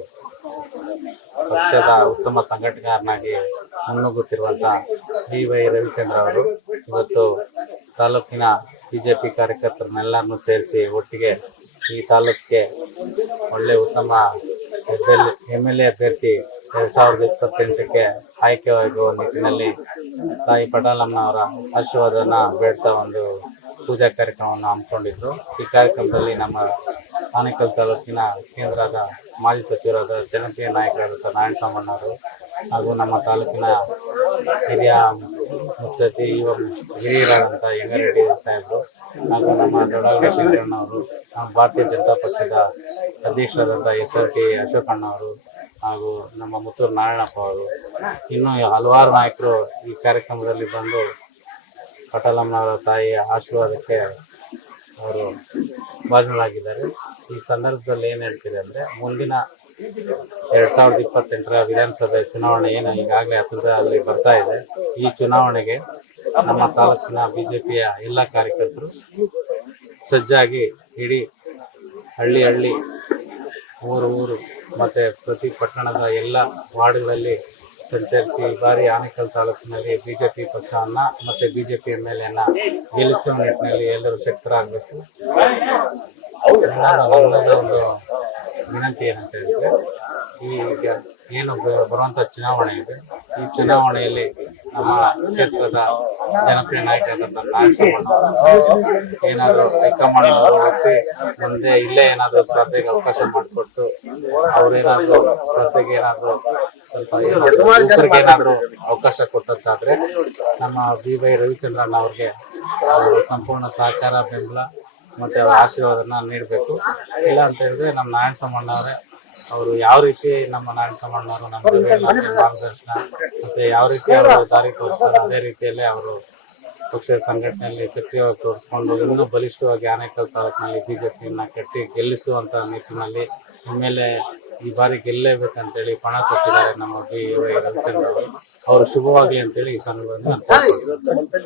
ಪಕ್ಷದ ಉತ್ತಮ ಸಂಘಟಕರನಾಗಿ ಮುನ್ನುಗ್ಗುತ್ತಿರುವಂತಹ BY ರವಿಚಂದ್ರ ಅವರು ಇವತ್ತು ತಾಲೂಕಿನ BJP ಕಾರ್ಯಕರ್ತರನ್ನೆಲ್ಲರನ್ನು ಸೇರಿಸಿ ಒಟ್ಟಿಗೆ ಈ ತಾಲೂಕಿಗೆ ಒಳ್ಳೆ ಉತ್ತಮ MLA ಅಭ್ಯರ್ಥಿ 2028ಕ್ಕೆ ಆಯ್ಕೆಯಾಗುವ ನಿಟ್ಟಿನಲ್ಲಿ ತಾಯಿ ಪಟಾಲಮ್ಮನವರ ಆಶೀರ್ವಾದನ ಬೇಡ್ತಾ ಒಂದು ಪೂಜಾ ಕಾರ್ಯಕ್ರಮವನ್ನು ಹಮ್ಮಿಕೊಂಡಿದ್ರು. ಈ ಕಾರ್ಯಕ್ರಮದಲ್ಲಿ ನಮ್ಮ ಆನೇಕಲ್ ತಾಲೂಕಿನ ಕೇಂದ್ರದ ಮಾಜಿ ಸಚಿವರಾದ ಜನಪ್ರಿಯ ನಾಯಕರಾದಂಥ ನಾರಾಯಣಸ್ವಾಮಣ್ಣವರು ಹಾಗೂ ನಮ್ಮ ತಾಲೂಕಿನ ಹಿರಿಯ ಮುತ್ಸದ್ದಿ ಹಿರಿಯರಾದಂಥ ಯಂಗರೆಡ್ಡಿ ಸಾಹೇಬರು ಹಾಗೂ ನಮ್ಮ ದೊಡ್ಡವರು ನಮ್ಮ ಭಾರತೀಯ ಜನತಾ ಪಕ್ಷದ ಅಧ್ಯಕ್ಷರಾದಂಥ SRT ಅಶೋಕಣ್ಣವರು ಹಾಗೂ ನಮ್ಮ ಮುತ್ತೂರು ನಾರಾಯಣಪ್ಪ ಅವರು ಇನ್ನೂ ಹಲವಾರು ನಾಯಕರು ಈ ಕಾರ್ಯಕ್ರಮದಲ್ಲಿ ಬಂದು ಪಟಾಲಮ್ಮನವರ ತಾಯಿಯ ಆಶೀರ್ವಾದಕ್ಕೆ ಅವರು ಭಾಜನರಾಗಿದ್ದಾರೆ. ಈ ಸಂದರ್ಭದಲ್ಲಿ ಏನು ಹೇಳ್ತಿದೆ ಅಂದರೆ ಮುಂದಿನ 2028ರ ವಿಧಾನಸಭೆ ಚುನಾವಣೆ ಏನು ಈಗಾಗಲೇ ಹತ್ತಿರದಲ್ಲಿ ಬರ್ತಾ ಇದೆ. ಈ ಚುನಾವಣೆಗೆ ನಮ್ಮ ತಾಲೂಕಿನ BJPಯ ಎಲ್ಲ ಕಾರ್ಯಕರ್ತರು ಸಜ್ಜಾಗಿ ಇಡೀ ಹಳ್ಳಿ ಊರು ಮತ್ತೆ ಪ್ರತಿ ಪಟ್ಟಣದ ಎಲ್ಲ ವಾರ್ಡ್ಗಳಲ್ಲಿ ಸಂಚರಿಸಿ ಈ ಬಾರಿ ಆನೇಕಲ್ ತಾಲೂಕಿನಲ್ಲಿ BJP ಪಕ್ಷವನ್ನ ಮತ್ತೆ BJP MLAನ ಗೆಲ್ಲಿಸುವ ನಿಟ್ಟಿನಲ್ಲಿ ಎಲ್ಲರೂ ಶಕ್ತರಾಗಬೇಕು. ಒಂದು ವಿನಂತಿ ಏನಂತ ಹೇಳಿದ್ರೆ, ಈಗ ಏನು ಬರುವಂತ ಚುನಾವಣೆ ಇದೆ, ಈ ಚುನಾವಣೆಯಲ್ಲಿ ನಮ್ಮ ಕ್ಷೇತ್ರದ ಜನಪ್ರಿಯ ನಾಯಕರಾದಂಥ ನಾರಾಯಣಸ್ವಾಮಿ ಏನಾದರೂ ಹೈಕಮಾಂಡ್ ವ್ಯಕ್ತಿ ಮುಂದೆ ಇಲ್ಲೇ ಏನಾದರೂ ಸ್ಪರ್ಧೆಗೆ ಅವಕಾಶ ಮಾಡಿಕೊಟ್ಟು ಅವ್ರೇನಾದ್ರೂ ಸ್ಪರ್ಧೆಗೆ ಏನಾದರೂ ಸ್ವಲ್ಪ ಏನಾದರೂ ಅವಕಾಶ ಕೊಟ್ಟಂತಾದ್ರೆ ನಮ್ಮ BY ರವಿಚಂದ್ರನ್ ಅವ್ರಿಗೆ ಸಂಪೂರ್ಣ ಸಹಕಾರ ಬೆಂಬಲ ಮತ್ತೆ ಅವರ ಆಶೀರ್ವಾದನ ನೀಡಬೇಕು. ಇಲ್ಲ ಅಂತ ಹೇಳಿದ್ರೆ ನಮ್ಮ ನಾರಾಯಣಸ್ವಾಮಣ್ಣವರೇ ಅವರು ಯಾವ ರೀತಿ ನಮ್ಮ ನಾರಾಯಣಸ್ವಾಮಣ್ಣವರು ನಮ್ಮ ಮಾರ್ಗದರ್ಶನ ಮತ್ತೆ ಯಾವ ರೀತಿ ಅವರು ದಾರಿ ತೋರಿಸ್ತಾರೆ ಅದೇ ರೀತಿಯಲ್ಲೇ ಅವರು ಪಕ್ಷದ ಸಂಘಟನೆಯಲ್ಲಿ ಸಕ್ರಿಯವಾಗಿ ತೋರಿಸ್ಕೊಂಡು ಇನ್ನೂ ಬಲಿಷ್ಠವಾಗಿ ಆನೇಕಲ್ ತಾಲೂಕಿನಲ್ಲಿ BJPಯನ್ನ ಕಟ್ಟಿ ಗೆಲ್ಲಿಸುವಂತ ನಿಟ್ಟಿನಲ್ಲಿ ಆಮೇಲೆ ಈ ಬಾರಿ ಗೆಲ್ಲೇಬೇಕಂತೇಳಿ ಪಣ ಕೊಟ್ಟಿದ್ದಾರೆ ನಮ್ಮ BY ರವಿಚಂದ್ರ ಅವರು ಶುಭವಾಗಲಿ ಅಂತೇಳಿ ಈ ಸಂದರ್ಭದಲ್ಲಿ